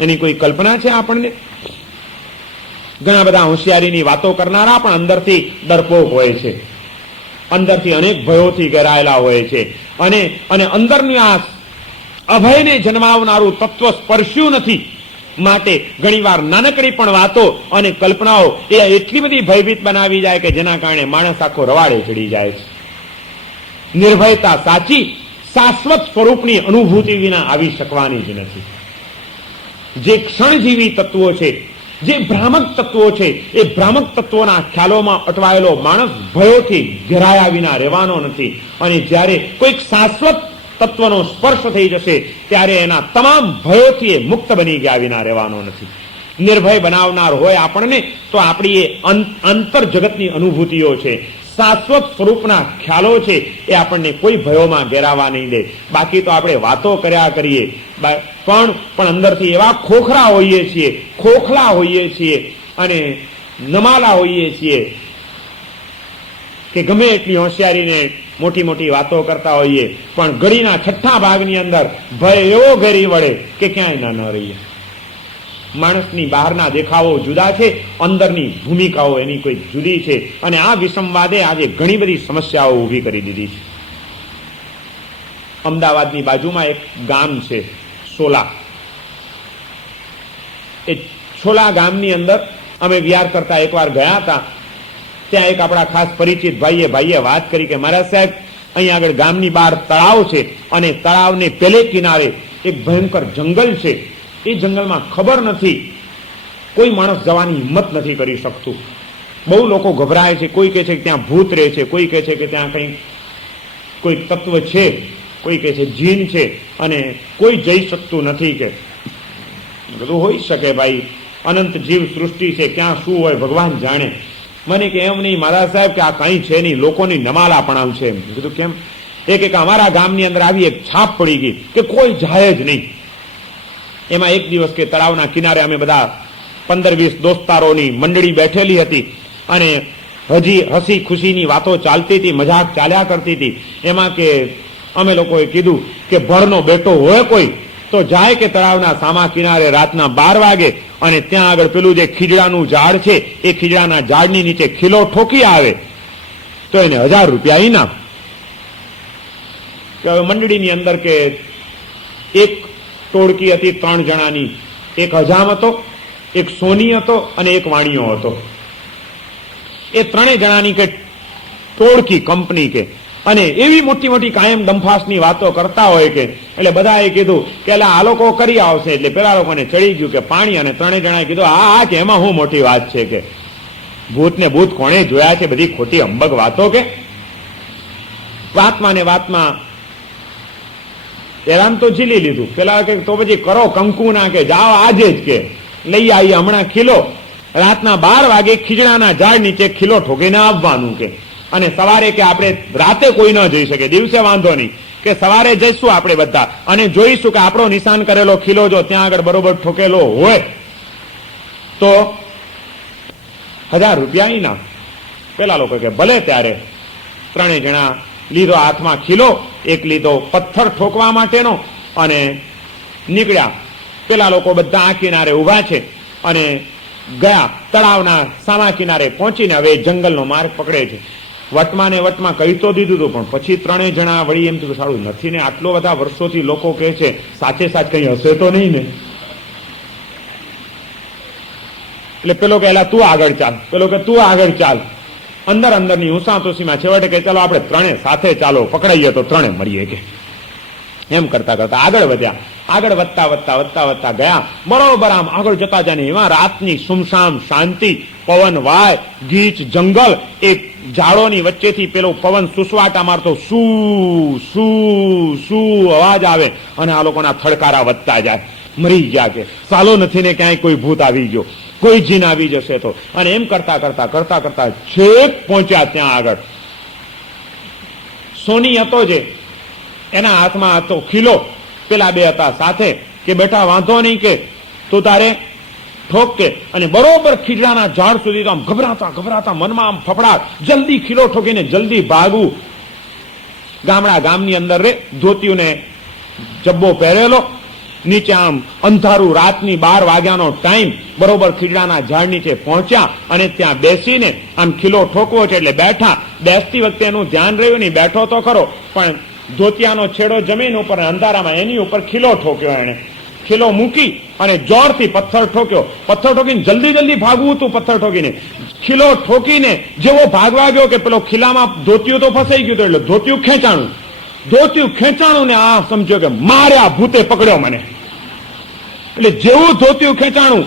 એની કોઈ કલ્પના છે આપણને? ઘણા બધા હોશિયારીની વાતો કરનારા પણ અંદરથી ડરપોક હોય છે, અંદરથી અનેક ભયોથી ઘેરાયેલા હોય છે, અને અંદરની આ અભયને જન્માવનારું તત્વ સ્પર્શ્યું નથી. માટે ઘણીવાર નાનકડી પણ વાતો અને કલ્પનાઓ એ એટલી બધી ભયભીત બનાવી જાય કે જેના કારણે માણસ આખો રવાડે ચડી જાય છે. નિર્ભયતા સાચી શાશ્વત સ્વરૂપની અનુભૂતિ વિના આવી શકવાની જ નથી. જે ક્ષણજીવી તત્વો છે, જે ભ્રામક તત્વો છે, એ ભ્રામક તત્વોના ખ્યાલોમાં અટવાયેલો માણસ ભયોથી ઘેરાયા વિના રહેવાનો નથી. અને જ્યારે કોઈક શાશ્વત તત્વનો સ્પર્શ થઈ જશે ત્યારે એના તમામ ભયોથી એ મુક્ત બની ગયા વિના રહેવાનો નથી. નિર્ભય બનાવનાર હોય આપણને તો આપણી એ આંતર જગતની અનુભૂતિઓ છે, શાશ્વત સ્વરૂપના ખ્યાલો છે, એ આપણને કોઈ ભયોમાં ઘેરાવા નહીં દે. બાકી તો આપણે વાતો કર્યા કરીએ પણ અંદરથી એવા ખોખલા હોઈએ છીએ અને નમાલા હોઈએ છીએ કે ગમે એટલી હોશિયારીને મોટી મોટી વાતો કરતા હોઈએ પણ ઘડીના છઠ્ઠા ભાગની અંદર ભય એવો ઘેરી વળે કે ક્યાંય ન રહીએ. માણસની બહારના દેખાવો જુદા છે, અંદરની ભૂમિકાઓ એની કોઈ જુદી છે, અને આ વિસંવાદે આજે ઘણી બધી સમસ્યાઓ ઊભી કરી દીધી છે. અમદાવાદની બાજુમાં એક ગામ છે સોલા. એ છોલા ગામની અંદર અમે વિહાર કરતા એકવાર ગયા હતા. ત્યાં એક આપણા ખાસ પરિચિત ભાઈએ વાત કરી કે મહારાજ સાહેબ, અહીંયા આગળ ગામની બહાર તળાવ છે, અને તળાવને પેલે કિનારે એક ભયંકર જંગલ છે. એ જંગલમાં ખબર નથી, કોઈ માણસ જવાની હિંમત નથી કરી શકતું. બહુ લોકો ગભરાય છે, કોઈ કહે છે કે ત્યાં ભૂત રહે છે, કોઈ કહે છે કે ત્યાં કંઈ કોઈ તત્વ છે, કોઈ કહે છે જીન છે, અને કોઈ જઈ શકતું નથી. કે બધું હોઈ શકે ભાઈ, અનંત જીવ સૃષ્ટિ છે, ક્યાં શું હોય ભગવાન જાણે. મને કે એમ નહીં મહારાજ સાહેબ, કે આ કંઈ છે નહીં, લોકોની નમાલાપણાવ છે. એમ કીધું કેમ? એક અમારા ગામની અંદર આવી એક છાપ પડી ગઈ કે કોઈ જાય જ નહીં. એમાં એક દિવસ કે તળાવના કિનારે અમે બધા 15-20 દોસ્તારોની મંડળી બેઠેલી હતી, અને હજી હસી ખુશીની વાતો ચાલતી હતી, મજાક ચાલ્યા કરતી હતી. એમાં કે અમે લોકોએ કીધું કે ભણનો બેટો હોય કોઈ તો જાય કે તળાવના સામા કિનારે રાતના 12 વાગે, અને ત્યાં આગળ પેલું જે ખીજડાનું ઝાડ છે, એ ખીજડાના ઝાડની નીચે ખીલો ઠોકી આવે તો એને 1000 રૂપિયા ઇનામ. મંડળીની અંદર કે એક ટોળકી હતી 3 જણાની, એક હજામ હતો, એક સોની હતો અને એક વાણિયો હતો. એ ત્રણેય જણાની કે ટોળકી કંપની કે, અને એવી મોટી મોટી કાયમ દંફાસની વાતો કરતા હોય કે, એટલે બધાએ કીધું કે આ લોકો કરી આવશે. એટલે પેલા લોકોને ચડી ગયું કે પાણી, અને ત્રણેય જણાએ કીધું હા કે એમાં શું મોટી વાત છે કે, ભૂત ને ભૂત કોણે જોયા છે, બધી ખોટી અંબગ વાતો કે. વાતમાં ને વાતમાં હેરાન તો ઝીલી લીધું. પેલા કે તો પછી કરો કંકુ ના, કે જાઓ આજે જ કે લઈ આવીએ હમણાં ખીલો. રાતના 12 વાગે ખીજડાના ઝાડ નીચે ખીલો ઠોકીને આવવાનું કે, અને સવારે કે આપણે રાતે કોઈ ન જઈ શકે, દિવસે વાંધો નહીં, કે સવારે જઈશું આપણે બધા અને જોઈશું કે આપણો નિશાન કરેલો ખીલો જો ત્યાં આગળ બરોબર ઠોકેલો હોય તો 1000 રૂપિયા ઇનામ. પેલા લોકો કે ભલે. ત્યારે ત્રણેય જણા લીધો હાથમાં ખીલો, એક લીધો પથ્થર ઠોકવા માટેનો, અને નીકળ્યા. પેલા લોકો બધા આ કિનારે ઉભા છે અને ગયા તળાવના સામા કિનારે પહોંચીને હવે જંગલનો માર્ગ પકડે છે. વટમાં ને વટમાં કહી તો દીધું હતું, પણ પછી ત્રણેય જણા વળી એમ થયું સારું નથી ને, આટલો બધા વર્ષોથી લોકો કહે છે, સાચે સાચ કઈ હશે તો નહીં ને. એટલે પેલો કે તું આગળ ચાલ, પેલો કે તું આગળ ચાલ. અંદર અંદરની હુંસાતુસીમાં છેવટે કે ચાલો આપણે ત્રણે સાથે ચાલો, પકડાઈએ તો ત્રણે મળીએ કે. એમ કરતા કરતા આગળ વધ્યા. આગળ વધતા વધતા વધતા વધતા ગયા. બરોબર આમ આગળ જતા જાય ને એમાં રાતની સુમસામ શાંતિ, પવન વાય, ગીચ જંગલ, એક ઝાડોની વચ્ચેથી પેલો પવન સુસવાટા મારતો સુ સુ સુ અવાજ આવે, અને આ લોકોના થડકારા વધતા જાય. મરી ગયા કે સાલો નથી ને ક્યાંય કોઈ ભૂત આવી ગયો, કોઈ જીન આવી જશે તો. અને એમ કરતા કરતા કરતા કરતા છેક પહોંચ્યા ત્યાં આગળ. સોની હતો જે, એના હાથમાં હતો ખીલો. પેલા બે હતા સાથે કે બેટા વાંધો નહીં કે તું તારે ઠોક કે. અને બરોબર ખીજડાના ઝાડ સુધી તો આમ ગભરાતા ગભરાતા મનમાં આમ ફફડાટ, જલ્દી ખીલો ઠોકીને જલ્દી ભાગવું. ગામની અંદર રે ધોતિયુંને જબ્બો પહેરેલો, નીચે આમ અંધારું, રાતની 12 વાગ્યાનો ટાઈમ. બરોબર ખીજડાના ઝાડ નીચે પહોંચ્યા અને ત્યાં બેસીને આમ ખીલો ઠોકવો છે એટલે બેઠા. બેસતી વખતે એનું ધ્યાન રહ્યું નહીં, બેઠો તો ખરો પણ ધોતિયાનો છેડો જમીન ઉપર, અંધારામાં એની ઉપર ખીલો ઠોક્યો. એને ખીલો મૂકી અને જોરથી પથ્થર ઠોક્યો. પથ્થર ઠોકીને જલ્દી ભાગવું હતું. પથ્થર ઠોકીને ખીલો ઠોકીને જેવો ભાગવા ગયો કે પેલો ખીલામાં ધોતિયું તો ફસાઈ ગયું, એટલે ધોતિયું ખેંચાણું ને આ સમજો કે માર્યા ભૂતે પકડ્યો મને. એટલે જેવું ધોતિયું ખેંચાણું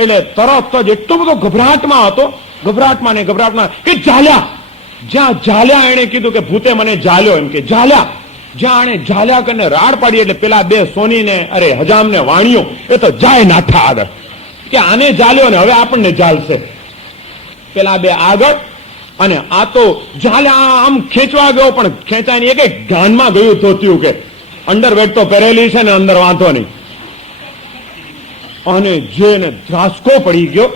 એટલે તરત જ એટલો બધો ગભરાટમાં હતો, ગભરાટમાં કે જ્યાં ઝાલ્યા એને કીધું કે ભૂતે મને ઝાલ્યો, એમ કે ઝાલ્યા. જ્યાં એને ઝાલ્યા કરીને રાડ પાડી એટલે પેલા બે સોનીને હજામ ને વાણિયો એ તો જાય નાઠા આગળ કે આને ઝાલ્યો ને હવે આપણને ઝાલશે. પેલા બે આગળ, અને આ તો ઝાલ્યા આમ ખેંચવા ગયો પણ ખેંચાય એક ગાનમાં ગયું ધોત્યું કે અંડરવેર તો પહેરેલી છે ને અંદર વાંધો નહીં. અને જેને ધ્રાસકો પડી ગયો,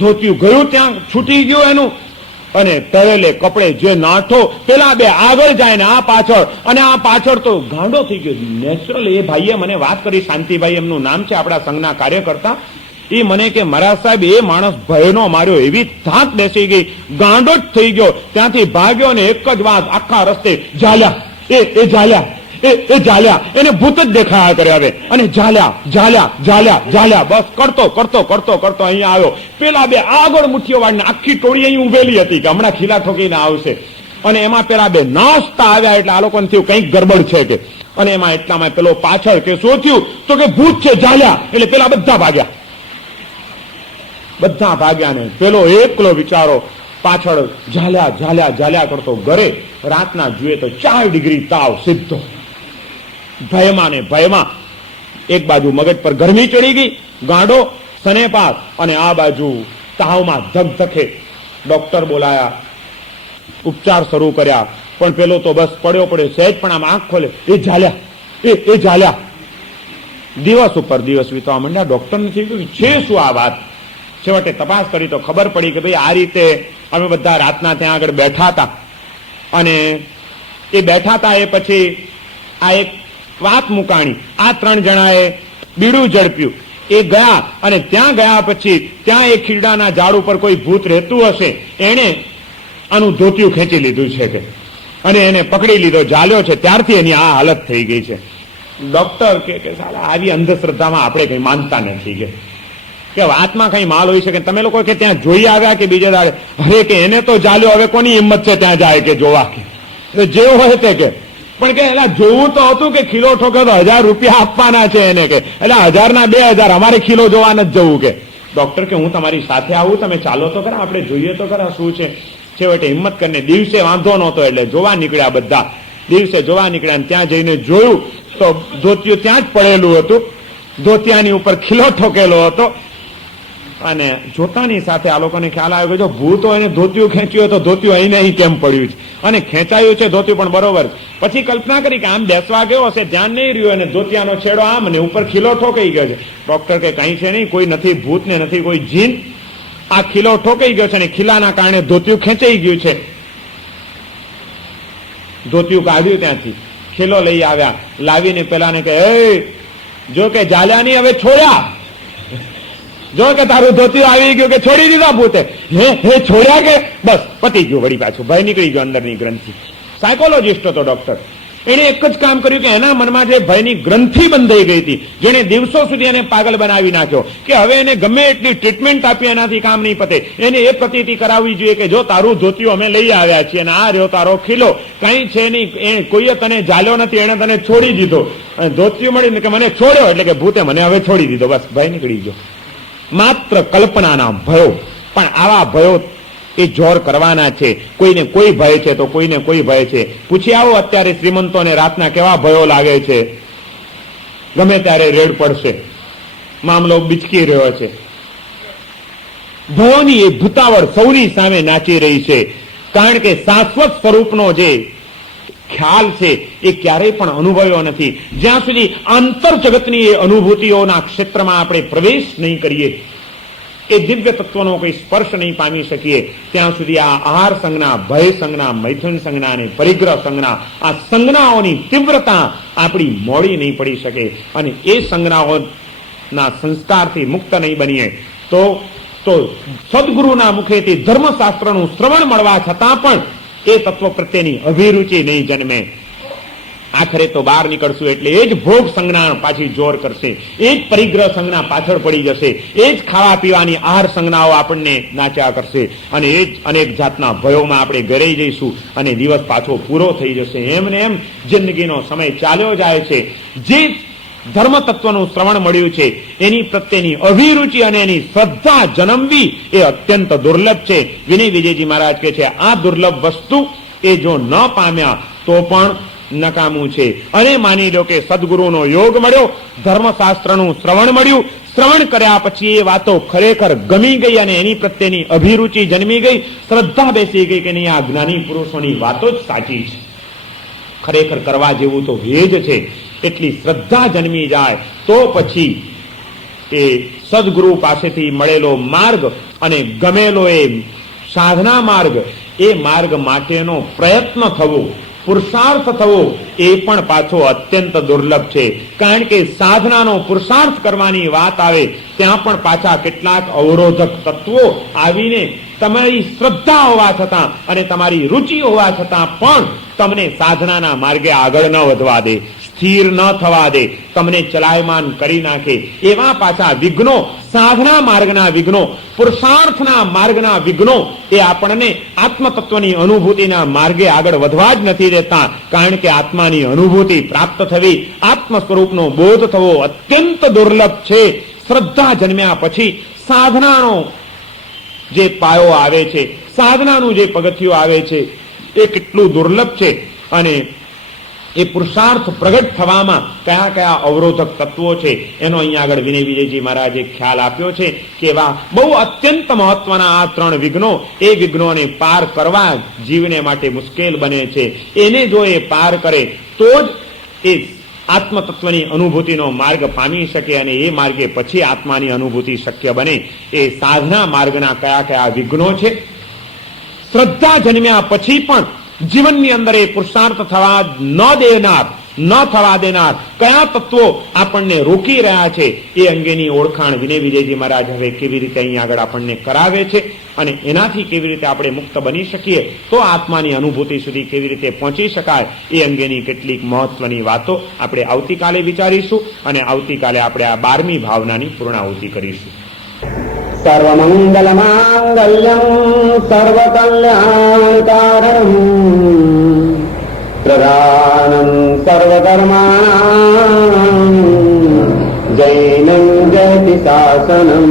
ધોત્યું ગયું ત્યાં છૂટી ગયું એનું, અને પહેરેલે કપડે જે નાઠો. પેલા બે આગળ જાય ને આ પાછળ, અને આ પાછળ તો ગાંડો થઈ ગયો. નેચરલ એ ભાઈએ મને વાત કરી, શાંતિભાઈ એમનું નામ છે, આપણા સંઘના કાર્યકર્તા. એ મને કે મહારાજ સાહેબ એ માણસ ભયનો માર્યો, એવી થાક બેસી ગઈ, ગાંડો જ થઈ ગયો. ત્યાંથી ભાગ્યો ને એક જ વાત આખા રસ્તે ઝાલ્યા, એ ઝાલ્યા, એ ઝાલ્યા, એને ભૂત જ દેખાયા કરે હવે. અને ઝાલ્યા બસ કરતો અહીંયા આવ્યો. પેલા બે આગળ મુઠ્ઠીઓ વાળીને આખી ટોળી અહીં ઉભેલી હતી કે હમણાં ખીલા ઠોકીને આવશે. અને એમાં પેલા બે નાસ્તા આવ્યા એટલે આ લોકોને થયું કંઈક ગડબડ છે કે. અને એમાં એટલામાં પેલો પાછળ કે શું થયું તો કે ભૂત છે ઝાલ્યા. એટલે પેલા બધા ભાગ્યા ને પેલો એકલો વિચારો પાછળ ઝાલ્યા કરતો ઘરે. રાતના જુએ તો 4 ડિગ્રી તાવ સીધો. ભયમાં એક બાજુ મગજ પર ગરમી ચડી ગઈ, ગાંડો સનેપાત, અને આ બાજુ તાવમાં ધગધકે. ડોક્ટર બોલાયા, ઉપચાર શરૂ કર્યા, પણ પેલો તો બસ પડ્યો સહેજ પણ આમ આંખ ખોલે એ ઝાલ્યા. દિવસ ઉપર દિવસ વીતવા માંડ્યા. ડોક્ટરને થઈ ગયું છે શું આ વાત. છેવટે તપાસ કરી તો ખબર પડી કે ભાઈ આ રીતે અમે બધા રાતના ત્યાં આગળ બેઠા હતા, અને એ બેઠા હતા એ પછી આ એક વાત મુકાણી. આ 3 જણાએ બીડું ઝડપ્યું, એ ગયા, અને ત્યાં ગયા પછી ત્યાં એ ખીરડાના ઝાડ ઉપર કોઈ ભૂત રહેતું હશે, એને આનું ધોતિયું ખેંચી લીધું છે કે, અને એને પકડી લીધો, ઝાલ્યો છે. ત્યારથી એની આ હાલત થઈ ગઈ છે. ડોક્ટર કે સાલા આવી અંધશ્રદ્ધામાં આપણે કઈ માનતા નથી કે કે વાતમાં કઈ માલ હોઈ શકે. તમે લોકો કે ત્યાં જોઈ આવ્યા કે બીજા દાડે? અરે કે એને તો ચાલ્યો, હવે કોની હિંમત છે ત્યાં જાય કે જોવા, કે જે હોય તે કે. પણ કે એલા જોવું તો હતું કે ખીલો ઠોકે તો 1000 રૂપિયા આપવાના છે એને, કે એટલે 1000 ના 2000, અમારે ખીલો જોવા નથી જવું કે. ડોક્ટર કે હું તમારી સાથે આવું, તમે ચાલો તો ખરા, આપણે જોઈએ તો ખરા શું છે. છેવટે હિંમત કરીને દિવસે વાંધો નહોતો એટલે જોવા નીકળ્યા બધા. દિવસે જોવા નીકળ્યા અને ત્યાં જઈને જોયું તો ધોતિયું ત્યાં જ પડેલું હતું, ધોતિયાની ઉપર ખીલો ઠોકેલો હતો. અને જોતાની સાથે આ લોકોને ખ્યાલ આવ્યો કે જો ભૂત હોય ને ધોતિયું ખેંચ્યું હોય તો ધોતિયું અહીં અહીં કેમ પડ્યું છે, અને ખેંચાયું છે ધોતિયું પણ બરોબર. પછી કલ્પના કરી કે આમ બેસવા ગયો હશે, ધ્યાન નહીં રહ્યું અને ધોતિયાનો છેડો આમ ને ઉપર ખીલો ઠોકાઈ ગયો છે. ડોક્ટર કે કઈ છે નહીં, કોઈ નથી ભૂત ને નથી કોઈ જીન, આ ખીલો ઠોકાઈ ગયો છે અને ખીલાના કારણે ધોતિયું ખેંચાઈ ગયું છે. ધોતિયું કાઢ્યું ત્યાંથી, ખીલો લઈ આવ્યા, લાવીને પેલાને કે જો કે જાલ્યા નહીં, હવે છોડ્યા, જો કે તારું ધોતિયું આવી ગયું કે છોડી દીધા ભૂતે, હે છોડ્યા કે બસ પતી ગયું. વળી પાછું ભય નીકળી ગયો અંદરની ગ્રંથિ. સાયકોલોજીસ્ટ હતો ડોક્ટર, એને એક જ કામ કર્યું કે એના મનમાં જે ભયની ગ્રંથિ બંધાઈ ગઈ હતી, જેને દિવસો સુધી એને પાગલ બનાવી નાખ્યો, કે હવે એને ગમે એટલી ટ્રીટમેન્ટ આપી એનાથી કામ નહીં પતે. એને એ પ્રતીતિ કરાવવી જોઈએ કે જો તારું ધોતિયું અમે લઈ આવ્યા છીએ અને આ રહ્યો તારો ખીલો, કઈ છે નહીં, કોઈએ તને જાલ્યો નથી, એને તને છોડી દીધો. અને ધોતિયું મળ્યું કે મને છોડ્યો એટલે કે ભૂતે મને હવે છોડી દીધો, બસ ભય નીકળી ગયો. માત્ર કલ્પનાના ભયો, પણ આવા ભયો એ જોર કરવાના છે. કોઈને કોઈ ભય છે તો કોઈને કોઈ ભય છે. પૂછી આવો અત્યારે શ્રીમંતોને રાતના કેવા ભયો લાગે છે, ગમે ત્યારે રેડ પડશે, મામલો બિચકી રહ્યો છે. ભયોની એ ભૂતાવળ સૌની સામે નાચી રહી છે, કારણ કે શાશ્વત સ્વરૂપનો જે ખ્યાલ છે એ ક્યારેય પણ અનુભવ્યો નથી. જ્યાં સુધી આંતર જગતની એ અનુભૂતિઓના ક્ષેત્રમાં આપણે પ્રવેશ નહીં કરીએ, એ દિવ્ય તત્વનો કોઈ સ્પર્શ નહીં પામી શકીએ, ત્યાં સુધી આ આહાર સંજ્ઞા, ભય સંજ્ઞા, મૈથુન સંજ્ઞા અને પરિગ્રહ સંજ્ઞા, આ સંજ્ઞાઓની તીવ્રતા આપણી મોડી નહીં પડી શકે. અને એ સંજ્ઞાઓના સંસ્કારથી મુક્ત નહીં બનીએ તો સદગુરુના મુખેથી ધર્મશાસ્ત્રનું શ્રવણ મળવા છતાં પણ એ તત્વ પ્રત્યેની અભિરુચિ નહીં જન્મે. આખરે તો બહાર નીકળશું એટલે એ જ ભોગ સંજ્ઞા પાછી જોર કરશે, એ જ પરિગ્રહ સંજ્ઞા પાછળ પડી જશે, એ જ ખાવા પીવાની આહાર સંજ્ઞાઓ આપણને નાચ્યા કરશે, અને એ જ અનેક જાતના ભયોમાં આપણે ઘરેઈ જઈશું અને દિવસ પાછો પૂરો થઈ જશે. એમને એમ જિંદગીનો સમય ચાલ્યો જાય છે. જે ધર્મ તત્વનું શ્રવણ મળ્યું છે એની પ્રત્યેની અભિરુચિ અને એની શ્રદ્ધા જન્મવી એ અત્યંત દુર્લભ છે. વિનય વિજયજી મહારાજ કહે છે આ દુર્લભ વસ્તુ એ જો ન પામ્યા તો પણ નકામું છે. અને માની લો કે સદગુરુનો યોગ મળ્યો, ધર્મશાસ્ત્રનું શ્રવણ મળ્યું, શ્રવણ કર્યા પછી એ વાતો ખરેખર ગમી ગઈ અને એની પ્રત્યેની અભિરુચિ જન્મી ગઈ, શ્રદ્ધા બેસી ગઈ કે નહીં આ જ્ઞાની પુરુષોની વાતો જ સાચી છે, ખરેખર કરવા જેવું તો એ જ છે. એટલી શ્રદ્ધા જન્મી જાય તો પછી એ સદગુરુ પાસેથી મળેલો માર્ગ અને ગમેલો એ સાધના માર્ગ, એ માર્ગ માટેનો પ્રયત્ન થવો, પુરુષાર્થ થવો એ પણ પાછો અત્યંત દુર્લભ છે. કારણ કે સાધનાનો પુરુષાર્થ કરવાની વાત આવે ત્યાં પણ પાછા કેટલાક અવરોધક તત્વો આવીને તમારી શ્રદ્ધા હોવા છતાં અને તમારી રુચિ હોવા છતાં પણ તમને સાધનાના માર્ગે આગળ ન વધવા દે, સ્થિર ન થવા દે, તમને ચલાયમાન કરી નાખે. એવા પાછા વિઘ્નો, સાધના માર્ગના વિઘ્નો, પુરુષાર્થના માર્ગના વિઘ્નો એ આપણને આત્મતત્વની અનુભૂતિના માર્ગે આગળ વધવા જ નથી દેતા. કારણ કે આત્માની અનુભૂતિ પ્રાપ્ત થવી, આત્મ સ્વરૂપનો બોધ થવો અત્યંત દુર્લભ છે. શ્રદ્ધા જન્મ્યા પછી સાધનાનો જે પાયો આવે છે, સાધનાનું જે પગથિયું આવે છે એ કેટલું દુર્લભ છે. અને એ પુરુષાર્થ પ્રગટ થવામાં કયા કયા અવરોધક તત્વો છે એનો અહીંયા આગળ વિનય વિજયજી મહારાજે ખ્યાલ આપ્યો છે કે એવા બહુ અત્યંત મહત્વના આ 3 વિઘ્નો, એ વિઘ્નોને પાર કરવા જીવને માટે મુશ્કેલ બને છે. એને જો એ પાર કરે તો જ એ આત્મતત્વની અનુભૂતિનો માર્ગ પામી શકે અને એ માર્ગે પછી આત્માની અનુભૂતિ શક્ય બને. એ સાધના માર્ગના કયા કયા વિઘ્નો છે, શ્રદ્ધા જન્મ્યા પછી પણ જીવનની અંદર એ પુરુષાર્થ થવા ન થવા દેનાર કયા તત્વો આપણને રોકી રહ્યા છે એ અંગેની ઓળખાણ વિનય વિજયજી મહારાજ હવે કેવી રીતે અહીંયા આગળ આપણને કરાવે છે અને એનાથી કેવી રીતે આપણે મુક્ત બની શકીએ, તો આત્માની અનુભૂતિ સુધી કેવી રીતે પહોંચી શકાય એ અંગેની કેટલીક મહત્વની વાતો આપણે આવતીકાલે વિચારીશું અને આવતીકાલે આપણે આ 12મી ભાવનાની પૂર્ણાહુતિ કરીશું. सर्वमङ्गलमाङ्गल्यं सर्वकल्याणकारणं प्रधानं सर्वकर्माणां जैनं जयति शासनम्।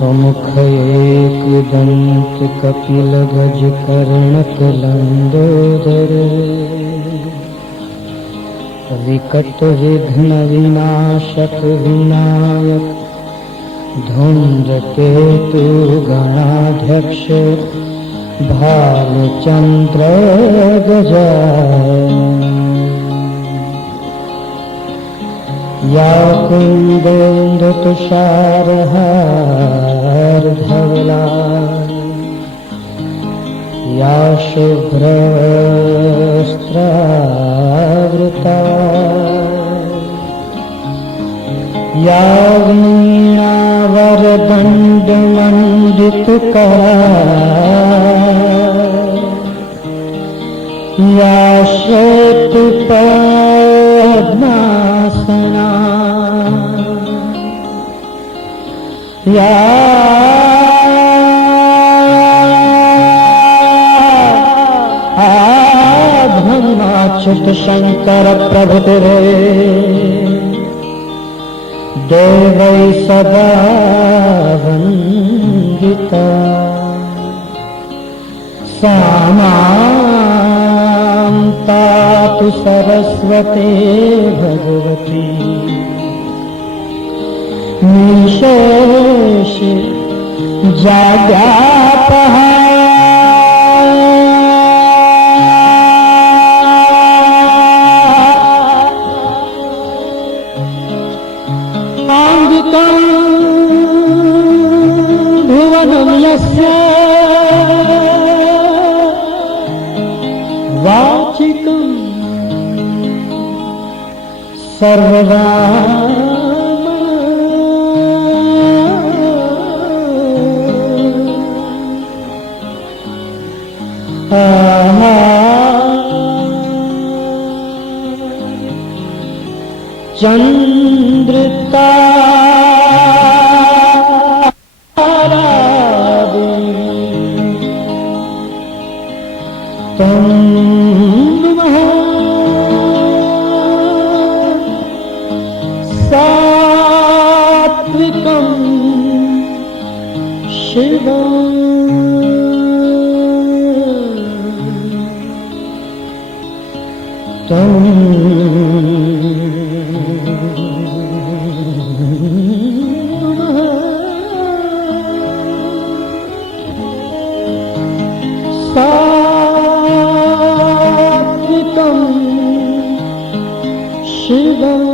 समुख एक दंत कपिल गज कर्णक लंबोदर विकट विघ्न विनाशक विनायक धुंध केतु गणाध्यक्ष भालचंद्र गजानन या कुंदेन्दु तुषारहार धवला या शुभ्रवस्त्रावृता या वीणावरदण्डमण्डितकरा या श्वेतपद्मासना या ब्रह्माच्युत शंकर प्रभुतिरे देवै सदा वन्दिता सामां तातु सरस्वती भगवती निशेष जाड्यापहा भुवनं यस्य वाचिकं सर्वदा चंद्रतारादि तं नमः सात्विकं शिवम् तं सात्विकं शिवम्।